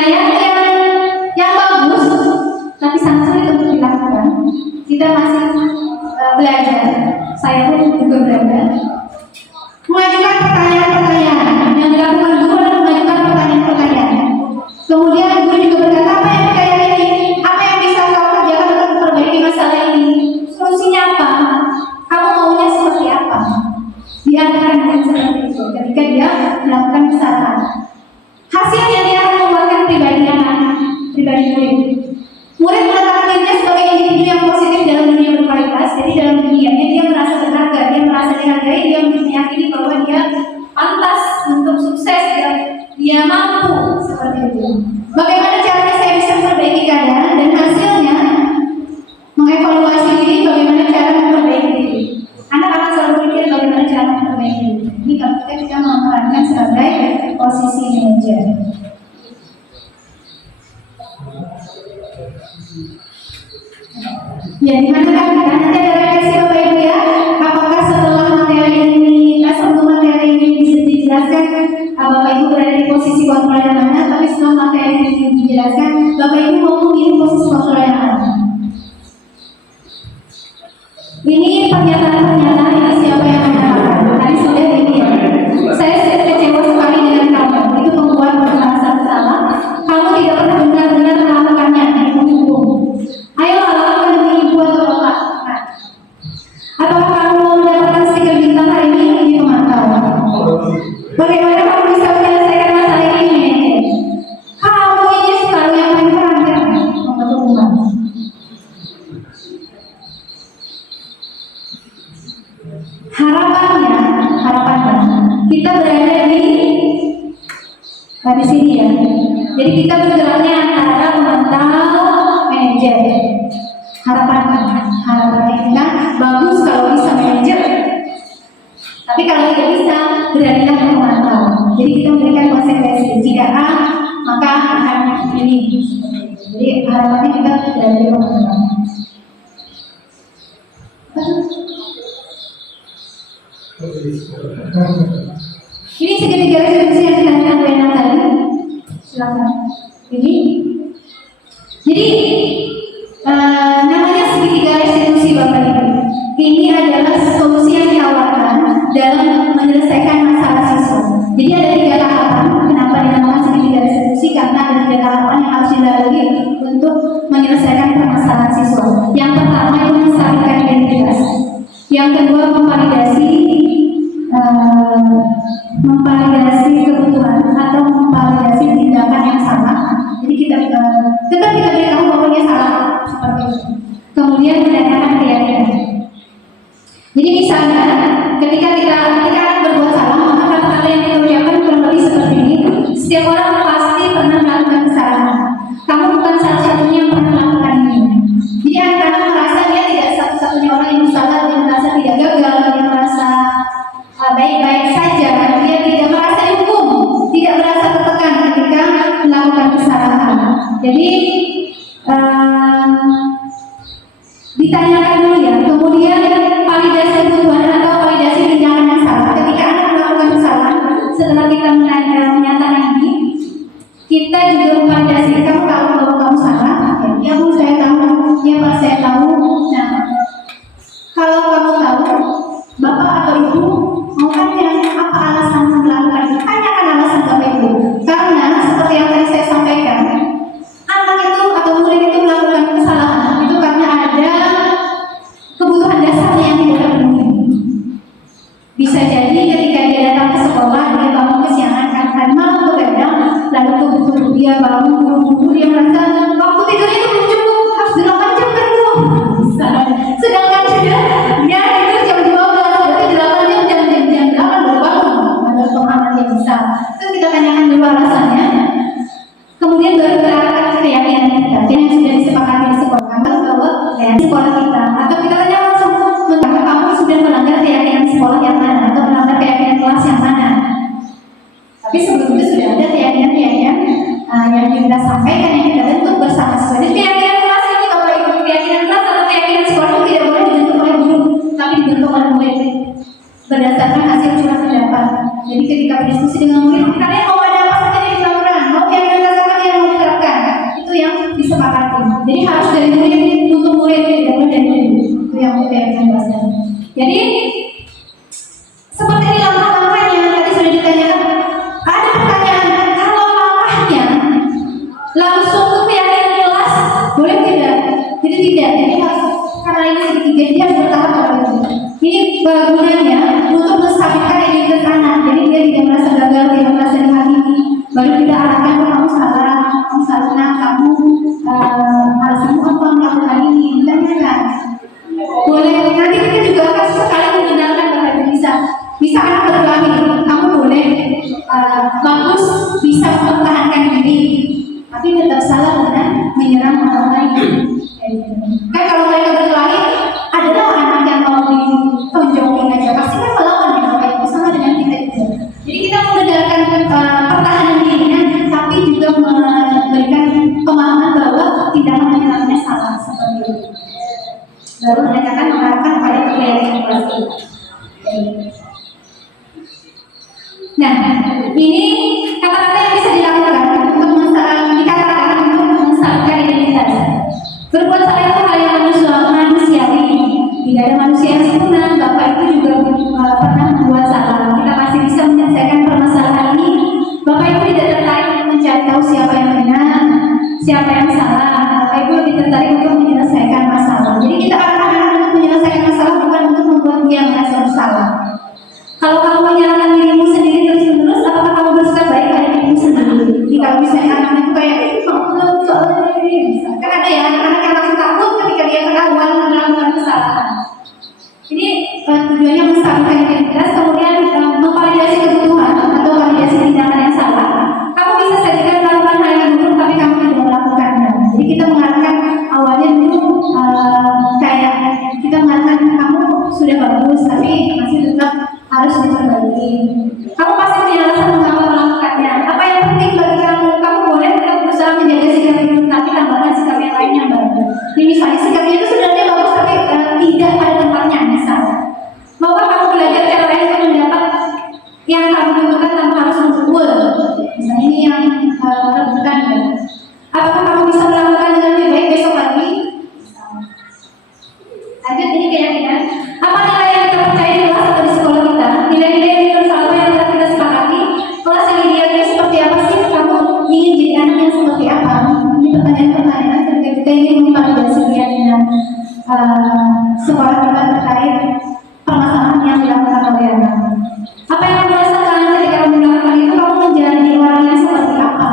yang bagus, tapi sangat sulit untuk dilakukan. Kita masih belajar. Saya pun juga belajar. Mengajukan pertanyaan-pertanyaan. Yang dilakukan guru adalah mengajukan pertanyaan-pertanyaan. Kemudian guru juga berkata, apa yang kayak ini? Apa yang bisa kau kerjakan untuk memperbaiki masalah ini? Solusinya apa? Kamu maunya seperti apa? Dia akan seperti itu ketika dia melakukan kesalahan. Hasilnya dia akan mengeluarkan pribadi murid. Murid meletakkan dirinya sebagai individu yang positif dalam dunia berkualitas. Jadi dalam dunianya dia merasa berharga, dia merasa dihargai, dia meyakini bahwa dia pantas untuk sukses, dia mampu seperti itu. Bagaimana caranya saya bisa memperbaiki keadaan dan hasilnya mengevaluasi diri, bagaimana cara memperbaiki diri. Anak-anak selalu berpikir bagaimana cara memperbaiki diri. Ini kalau kita memerankan sebagai posisi manajer. Ya, dimana kan nanti ada revisi Bapak Ibu ya. Apakah setelah materi ini, sebelum materi ini bisa dijelaskan, Bapak Ibu berada di posisi kontrol yang mana? Tapi setelah materi ini dijelaskan, Bapak Ibu mau memilih posisi kontrol yang mana? Ini pernyataan ini siapa yang mengatakan? Tadi sudah ini. Saya kecewa sekali dengan kamu. Itu membuat merasa salah. Kamu tidak pernah benar-benar melakukannya. Ayo lakukan demi ibu atau bapak. Apakah kamu mau mendapatkan stiker bintang hari ini di pemantau? Bagaimana kamu bisa menyelesaikan masalah ini? Kamu ini selalu yang paling terakhir untuk umat. Harapannya kita berada di sini ya. Jadi kita bergeraknya antara pemantau manajer. Harapannya kita bagus kalau bisa manajer. Tapi kalau tidak bisa, beranilah memantau. Jadi kita memberikan konsekuensi. Jika A, maka akan ini. Jadi harapannya kita berada di pemantau. Ini segitiga resolusi yang ditanyakan oleh anak tadi. Silakan. Jadi namanya segitiga restitusi Bapak Ibu. Ini adalah solusi yang ditawarkan dalam menyelesaikan masalah siswa. Jadi ada 3 tahapan. Kenapa dinamakan segitiga restitusi? Karena ada 3 tahapan yang harus dilalui untuk menyelesaikan permasalahan siswa. Yang pertama itu menstabilkan identitas. Yang kedua memvalidasi kebutuhan atau memvalidasi tindakan yang salah. Jadi kita tetap kita beritahu bahwa dia salah seperti itu. Kemudian menanyakan keyakinan. Jadi misalnya ketika anak berbuat salah, maka kata-kata yang kita ucapkan kurang lebih seperti ini. Setiap orang pasti pernah melakukan kesalahan. Kamu bukan salah satunya yang pernah melakukan ini. Jadi anak-anak merasa dia tidak satu-satunya orang yang salah, dia merasa tidak gagal, dia merasa baik-baik saja, dia tidak merasa dihukum, tidak merasa tertekan ketika melakukan kesalahan. Jadi ditanyakan dulu ya. Kemudian validasi kebutuhan atau validasi tindakan yang salah. Ketika anak melakukan kesalahan, setelah kita menyatakan ini, kita juga memvalidasi. Kamu tahu bahwa kamu salah? Ya Bu, saya tahu. Ya Pak, saya tahu. Nah, kalau kamu tahu, Bapak atau Ibu mau tanya apa alasan melakukan itu? Tanyakan alasan Bapak Ibu. Karena seperti yang tadi saya sampaikan, anak itu atau murid itu melakukan kesalahan itu karena ada kebutuhan dasarnya yang tidak terpenuhi. Bisa jadi ketika dia datang ke sekolah, dia bangun kesiangan karena malam begadang, lalu tubuh dia bangun buru-buru, dia merasa waktu tidurnya itu belum cukup, harus 8 jam kan Bu. Sedangkan dia tidur jam 12, berarti 8 jam 8 baru bangun. Ada pemahaman yang bisa. Terus kita tanyakan dulu alasannya. Kemudian baru kita arahkan ke keyakinan kita yang sudah disepakati di sekolah bahwa sekolah kita, atau kita tanya langsung, kamu sudah melanggar keyakinan sekolah yang mana atau melanggar keyakinan kelas yang mana. Tapi sebelum itu sudah ada keyakinan-keyakinan yang kita sampaikan, yang kita bentuk bersama siswa. Jadi keyakinan kelas ini Bapak Ibu, keyakinan kelas atau keyakinan sekolah itu tidak boleh dibentuk oleh guru, tapi dibentuk oleh murid berdasarkan hasil curah pendapat. Jadi ketika berdiskusi dengan murid, kalian mau ada apa saja di program, mau keyakinan kelas apa yang mau Jadi seperti langkah-langkahnya tadi sudah ditanyakan. Ada pertanyaan, kalau langkahnya langsung ke keyakinan jelas, boleh tidak? Jadi tidak. Jadi harus karena ini jadi harus bertahap itu. Ini gunanya untuk menstabilkan identitas anak. Jadi dia tidak merasa gagal, tidak merasa dihakimi. Baru kita arahkan ke kamu salah, kamu alasanmu apa melakukan ini? Ditanyakan. Boleh. Nanti kita juga akan sekali mendengarkan bahwa bisa anak berkelahi. Kamu boleh bagus bisa mempertahankan diri, tapi tetap salah dengan menyerang orang lain. Kan kalau mereka berkelahi adalah anak yang mau ditonjokin aja, pasti kan melawan ya Bapak Ibu, sama dengan kita juga. Jadi kita mendengarkan pertahanan dirinya, tapi juga memberikan pemahaman bahwa tidak menyerangnya salah seperti itu. Baru menyatakan mengarahkan pada keyakinan pasti. Nah, ini kata-kata yang bisa dilakukan untuk dikatakan untuk menstabilkan identitas. Berbuat salah itu hal yang manusiawi. Tidak ada manusia yang sempurna. Bapak itu juga pernah membuat salah. Kita masih bisa menyelesaikan permasalahan ini. Bapak itu tidak tertarik untuk mencari tahu siapa yang benar, siapa yang salah. Bapak itu lebih tertarik untuk menyelesaikan masalah. Jadi kita arahkan untuk menyelesaikan masalah, bukan untuk membuat dia merasa bersalah. Kalau kamu menyalahkan dirimu sendiri terus-menerus, apakah kamu bersikap baik pada dirimu sendiri? Jadi kalau misalnya anak itu kayak kamu soalnya ini, kan ada ya anak-anak yang langsung takut ketika dia ketahuan melakukan kesalahan. Ini tujuannya menstabilkan identitas, kemudian memvalidasi kebutuhan atau validasi tindakan yang salah. Kamu bisa saja kan melakukan hal yang buruk, tapi kamu tidak melakukannya. Jadi kita mengatakan awalnya dulu kayak kita mengatakan kamu sudah bagus, tapi masih tetap harus diperbaiki. Kamu pasti punya alasan mengapa melakukannya. Apa yang penting bagi kamu? Kamu boleh tetap berusaha menjaga sikap itu, tapi tambahkan sikap yang lain yang baik. Ini misalnya sikapnya itu sebenarnya bagus, tapi tidak pada tempatnya. Misalnya, maukah kamu belajar cara lain untuk mendapat yang kamu butuhkan tanpa harus mengukur? Misalnya ini yang rebutan ya. Apakah kamu bisa melakukan dengan lebih baik besok lagi? Lanjut, ini keyakinan. Apa nilai yang kita percaya di kelas atau di sekolah kita? Nilai-nilai yang bersama yang telah kita sepakati. Kelas yang idealnya seperti apa sih? Kamu ingin jadi anak yang seperti apa? Ini pertanyaan-pertanyaan ketika kita ingin memvalidasi keyakinan sekolah kita terkait permasalahan yang dilakukan oleh anak. Apa yang kamu rasakan ketika kamu melakukan itu? Kamu menjadi orang yang seperti apa?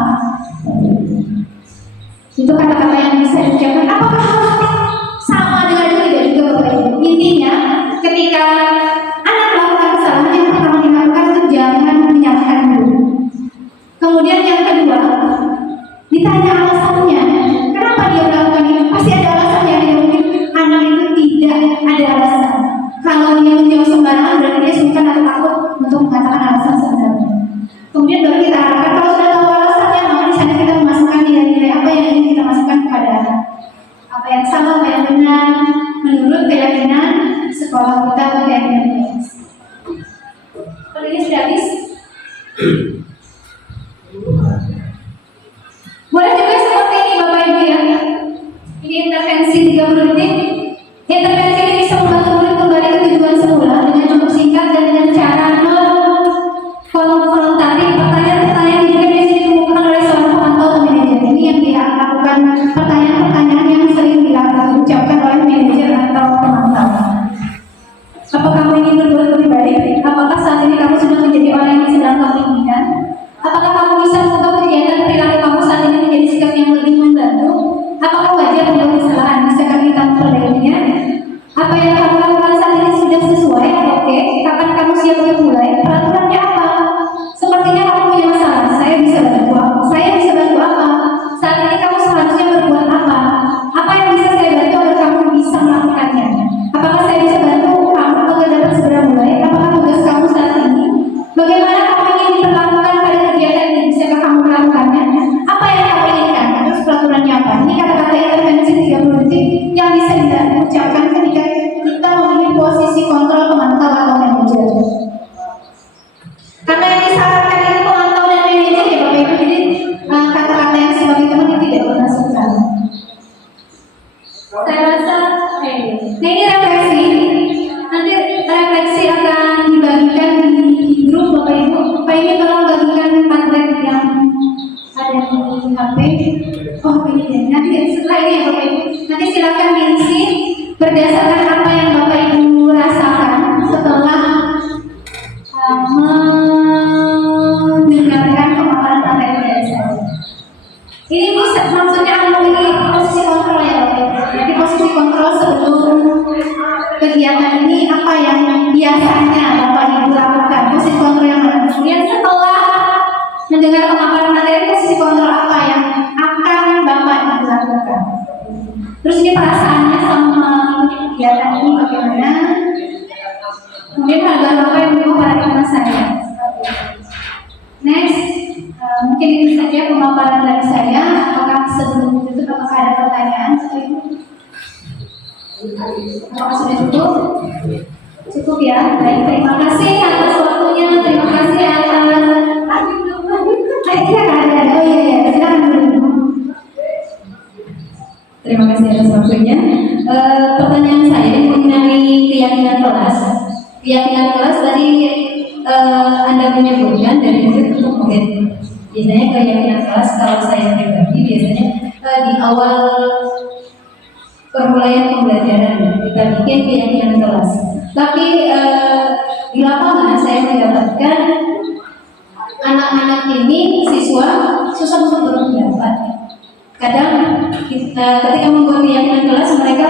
Itu kata-kata yang bisa diucapkan. Apakah harus sama dengan itu? Tidak juga Bapak Ibu. Intinya, ketika anak melakukan kesalahan, yang pertama dilakukan itu jangan menyalahkan dulu. Kemudian yang kedua, ditanya alasannya. Kenapa dia melakukan itu? Pasti ada alasannya. Mungkin anak itu tidak ada alasan. Kalau dia menjawab sembarangan, berarti dia sungkan atau takut untuk mengatakan alasan sebenarnya. Kemudian baru kita arahkan, kalau sudah tahu alasannya, maka di sana kita memasukkan nilai-nilai apa yang ingin kita masukkan kepada anak. Apa yang salah, apa yang benar, menurut keyakinan sekolah kita atau keyakinan kita. Kalau ini sudah habis, boleh juga seperti ini Bapak Ibu ya. Ini intervensi 30 detik. Intervensi ini bisa membantu murid kembali ke tujuan semula dengan cukup singkat dan dengan cara konfrontatif. Pertanyaan-pertanyaan juga biasanya ditemukan oleh seorang pemantau atau manajer. Ini yang dia lakukan, pertanyaan-pertanyaan yang sering diucapkan oleh manajer atau pemantau. Apa kamu ingin berbuat lebih baik? Apakah saat ini kamu sudah menjadi orang yang sedang kamu inginkan? Apakah kamu bisa mengubah kegiatan perilaku kamu saat ini menjadi sikap yang lebih membantu? Apakah wajar membuat kesalahan? Bisakah kita memperbaikinya? Apa yang kamu lakukan saat ini sudah sesuai atau oke? Kapan kamu siap untuk mulai? Peraturannya apa? Sepertinya kamu punya masalah. Saya bisa bantu apa? Saat ini kamu seharusnya berbuat apa? Apa yang bisa saya bantu agar kamu bisa melakukannya? Apakah saya bisa bantu kamu agar dapat segera mulai? Apakah tugas kamu saat ini? Bagaimana kamu ingin diperlakukan pada kegiatan ini? Bisakah kamu melakukannya? Apa yang kamu inginkan? Terus peraturannya apa? Ini kata-kata intervensi 30 detik yang bisa diucapkan ketika kita memilih posisi kontrol pemantau atau manajer. Karena yang disarankan itu pemantau dan manajer ya Bapak Ibu, jadi kata-kata yang sebagai teman itu tidak pernah suka. Saya rasa, nah ini refleksi. Nanti HP. Oh ini deh. Nanti setelah ini ya Bapak Ibu. Nanti silakan diisi berdasarkan apa yang Bapak Ibu rasakan setelah mendengarkan pemaparan materi dari saya. Ini Bu, maksudnya ini posisi kontrol ya Bapak Ibu. Jadi posisi kontrol sebelum kegiatan ini apa yang biasanya Bapak Ibu lakukan, posisi kontrol yang mana. Kemudian setelah mendengar pemaparan materi, posisi kontrol apa yang akan Bapak Ibu lakukan. Terus ini perasaannya sama kegiatan ini bagaimana. Kemudian harga Bapak yang memaparkan saya. Next, mungkin itu saja pemaparan dari saya. Apakah sebelum itu apakah ada pertanyaan? Apakah sudah cukup? Cukup ya. Baik, terima kasih atas waktunya. Terima kasih atas. Ada. Oh iya, silakan dulu. Terima kasih atas waktunya. Pertanyaan saya mengenai keyakinan kelas. Keyakinan kelas tadi Anda menyebutkan dari murid untuk murid. Biasanya keyakinan kelas kalau saya pribadi biasanya di awal permulaian pembelajaran kita bikin keyakinan kelas. Tapi di lapangan saya mendapatkan anak-anak ini siswa susah untuk berpendapat. Kadang ketika membuat keyakinan kelas mereka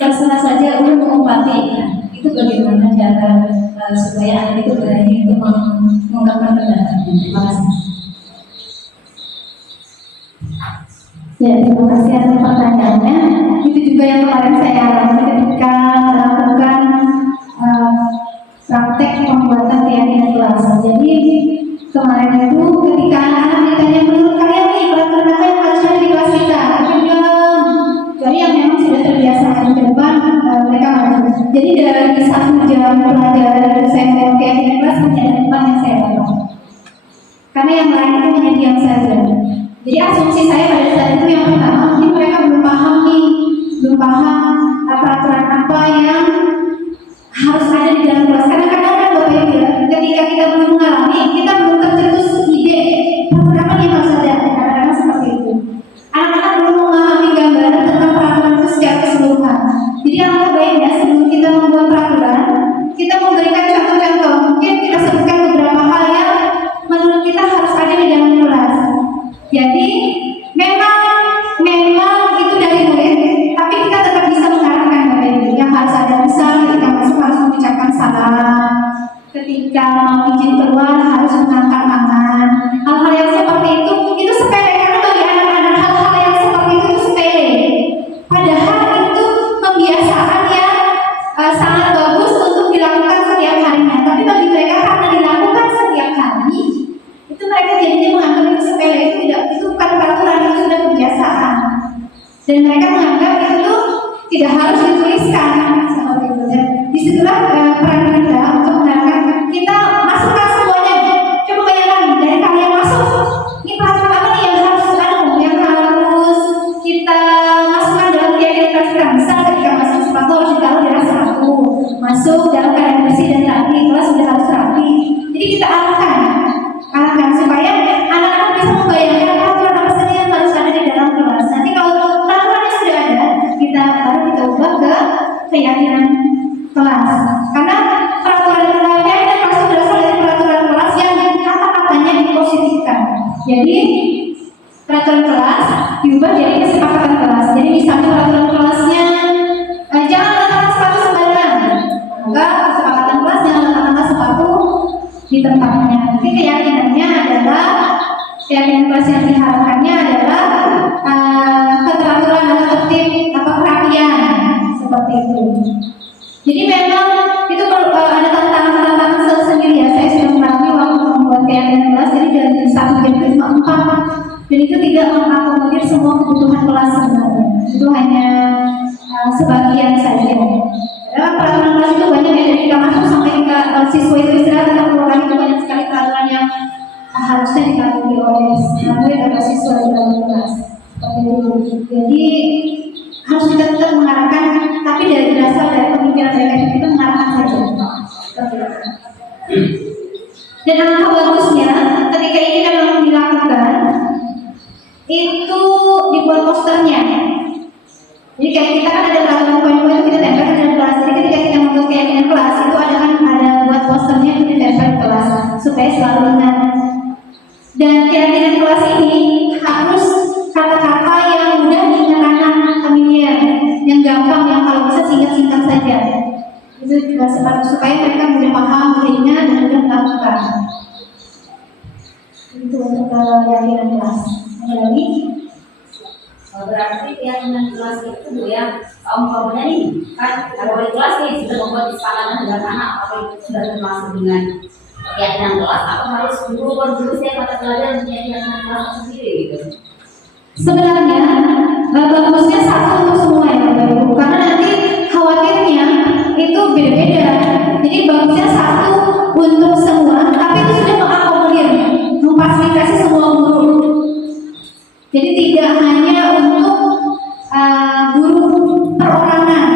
terserah saja untuk mengumpati. Itu bagaimana cara supaya anak itu berani untuk mengungkapkan pendapat. Terima kasih. Ya, terima kasih atas pertanyaannya. Itu juga yang kemarin saya alami ketika melakukan praktek pembuatan keyakinan kelas. Jadi kemarin itu ketika anak-anak ditanya menurut kalian nih peraturan apa yang harus ada di kelas kita, jadi yang memang sudah terbiasa di depan mereka maju. Jadi dari 1 jam pelajaran saya mau keyakinan kelas hanya ada 4 yang saya dapat. Karena yang lain itu hanya diam saja. Jadi asumsi saya pada saat itu yang pertama, mungkin mereka belum paham peraturan apa yang harus ada di dalam kelas. Karena kadang-kadang Bapak Ibu ketika kita belum mengalami, kita belum tercetus ide peraturan apa yang harus ada. Kadang-kadang seperti itu. Anak-anak belum memahami gambaran tentang peraturan itu secara keseluruhan. Jadi alangkah baiknya sebelum kita membuat peraturan, kita memberikan contoh-contoh. Mungkin kita sebutkan beberapa hal yang menurut kita harus ada di dalam kelas. Jadi memang itu dari murid, tapi kita tetap bisa mengarahkan Bapak Ibu yang harus ada. Misal ketika masuk harus mengucapkan salam, ketika mau izin keluar harus mengangkat tangan. Hal-hal yang seperti itu sepele karena bagi anak-anak hal-hal yang seperti itu sepele. Padahal itu pembiasaan yang sangat bagus untuk dilakukan setiap harinya. Tapi bagi mereka karena dilakukan setiap hari, itu mereka jadinya menganggap itu sepele, itu bukan peraturan, itu sudah kebiasaan. Dan mereka menganggap itu tidak harus dituliskan seperti itu. Dan disitulah peran kita untuk menerapkan. Kita masukkan semuanya. Coba bayangkan dari kalian masuk, ini peraturan apa nih yang harus kita masukkan dalam keyakinan kita. Misal ketika masuk sepatu harus ditaruh di rak sepatu, masuk dalam keadaan bersih dan rapi, kelas sudah harus rapi. Jadi kita arahkan supaya anak-anak bisa membayangkan peraturan apa saja yang harus ada di dalam kelas. Nanti kalau peraturannya sudah ada, kita ubah ke keyakinan kelas. Karena peraturan kelas berasal dari peraturan kelas yang kata-katanya dipositifkan. Jadi peraturan kelas diubah jadi kesepakatan kelas. Jadi misalnya peraturan kelasnya jangan letakkan sepatu sembarangan. Maka kesepakatan kelas jangan letakkan sepatu di tempatnya. Jadi keyakinan kelas yang diharapkannya adalah keteraturan atau tertib atau kerapian seperti itu. Jadi memang itu perlu ada tantangan sendiri ya. Saya sudah mengalami waktu membuat keyakinan kelas. Jadi dari 1 jam ke 4, dan itu tidak mengakomodir semua kebutuhan kelas sebenarnya. Itu hanya sebagian saja. Dalam peraturan kelas itu banyak ya, dari kita masuk sampai kita siswa itu istirahat atau keluar itu banyak sekali peraturan yang harusnya dipatuhi oleh murid atau siswa di dalam kelas. Seperti itu. Jadi harus kita tetap mengarahkan, tapi dari berasal dari pemikiran mereka kita mengarahkan saja. Seperti itu. Dan alangkah bagusnya ketika ini memang dilakukan, kayak kita kan ada peraturan poin-poin kita tempel di kelas. Jadi ketika kita membuat keyakinan kelas itu ada buat posternya itu ditempel di kelas supaya selalu ingat. Dan keyakinan kelas ini harus kata-kata yang mudah diingat anak, familiar, yang gampang, yang kalau bisa singkat-singkat saja. Itu supaya mereka mudah paham, mudah ingat, dan mudah melakukan. Itu untuk keyakinan kelas. Ada lagi? Berarti keyakinan kelas itu Bu ya, umpamanya nih kan kalau wali kelas nih sudah membuat kesepakatan dengan anak, apa itu sudah termasuk dengan keyakinan kelas atau harus guru per guru saya kata pelajaran punya keyakinan kelas sendiri gitu? Sebenarnya bagusnya satu untuk semua ya Bapak Ibu, karena nanti khawatirnya itu beda-beda. Jadi bagusnya satu untuk semua, tapi itu sudah mengakomodir, memfasilitasi semua guru. Jadi tidak hanya untuk guru perorangan,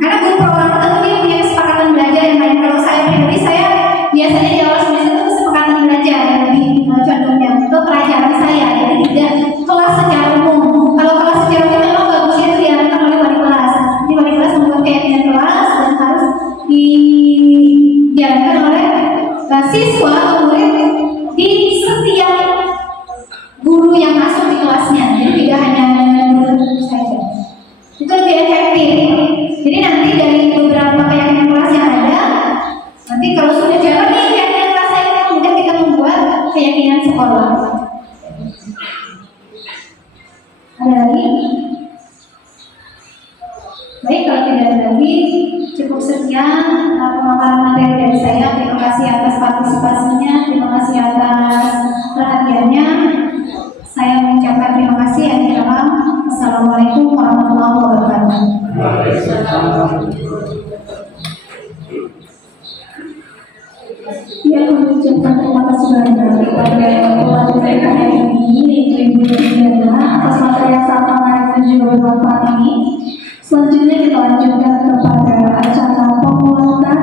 karena guru perorangan tentu dia punya kesepakatan belajar yang lain. Kalau saya pribadi, saya biasanya di awal semester itu kesepakatan belajar, jadi contohnya untuk pelajaran saya, jadi tidak kelas secara umum. Kalau kelas secara umum memang bagusnya itu diarahkan oleh wali kelas. Jadi wali kelas membuat keyakinan kelas dan harus dijalankan oleh siswa atau murid di setiap guru yang masuk di kelasnya. Jadi tidak hanya guru saja. Itu lebih efektif. Jadi nanti dari beberapa keyakinan kelas yang ada, nanti kalau sudah jalan nih keyakinan kelas saya, kemudian kita membuat keyakinan sekolah. Ada lagi? Baik, kalau tidak ada lagi, cukup sekian pemaparan materi dari saya. Terima kasih atas partisipasinya, terima kasih atas perhatiannya. Saya mengucapkan terima kasih. Assalamualaikum warahmatullahi wabarakatuh. Ya, kami ucapkan terima kasih banyak kepada pelajar hari ini, Ibu Diana, atas materi yang sangat menarik dan juga bermanfaat ini. Selanjutnya kita lanjutkan kepada acara pembuatan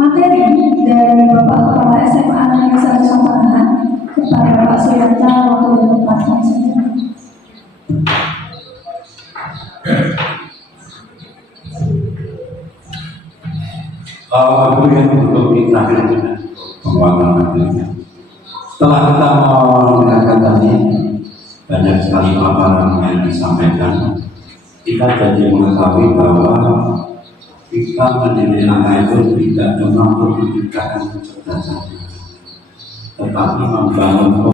materi dari Bapak Kepala SMA Negeri 1 Sampanahan kepada Bapak Suyanta, waktu dan tempat saja. Itu yang untuk kita penguatan materinya. Setelah kita mendengarkan tadi banyak sekali paparan yang disampaikan, kita jadi mengetahui bahwa kita mendidik anak itu tidak cuma mendidikan kecerdasan, tetapi membangun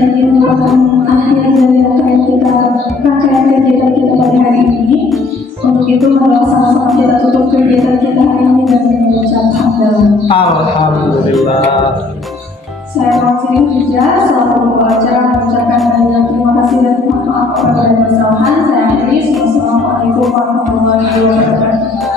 Ini merupakan akhir dari rangkaian kegiatan kita pada hari ini. Untuk itu, marilah sama-sama kita tutup kegiatan kita hari ini dan mengucap hamdalah. Alhamdulillah. Saya Maksudin Hijah, selaku pembawa acara, mengucapkan banyak terima kasih dan mohon maaf apabila ada kesalahan. Saya akhiri. Wassalamualaikum warahmatullahi wabarakatuh.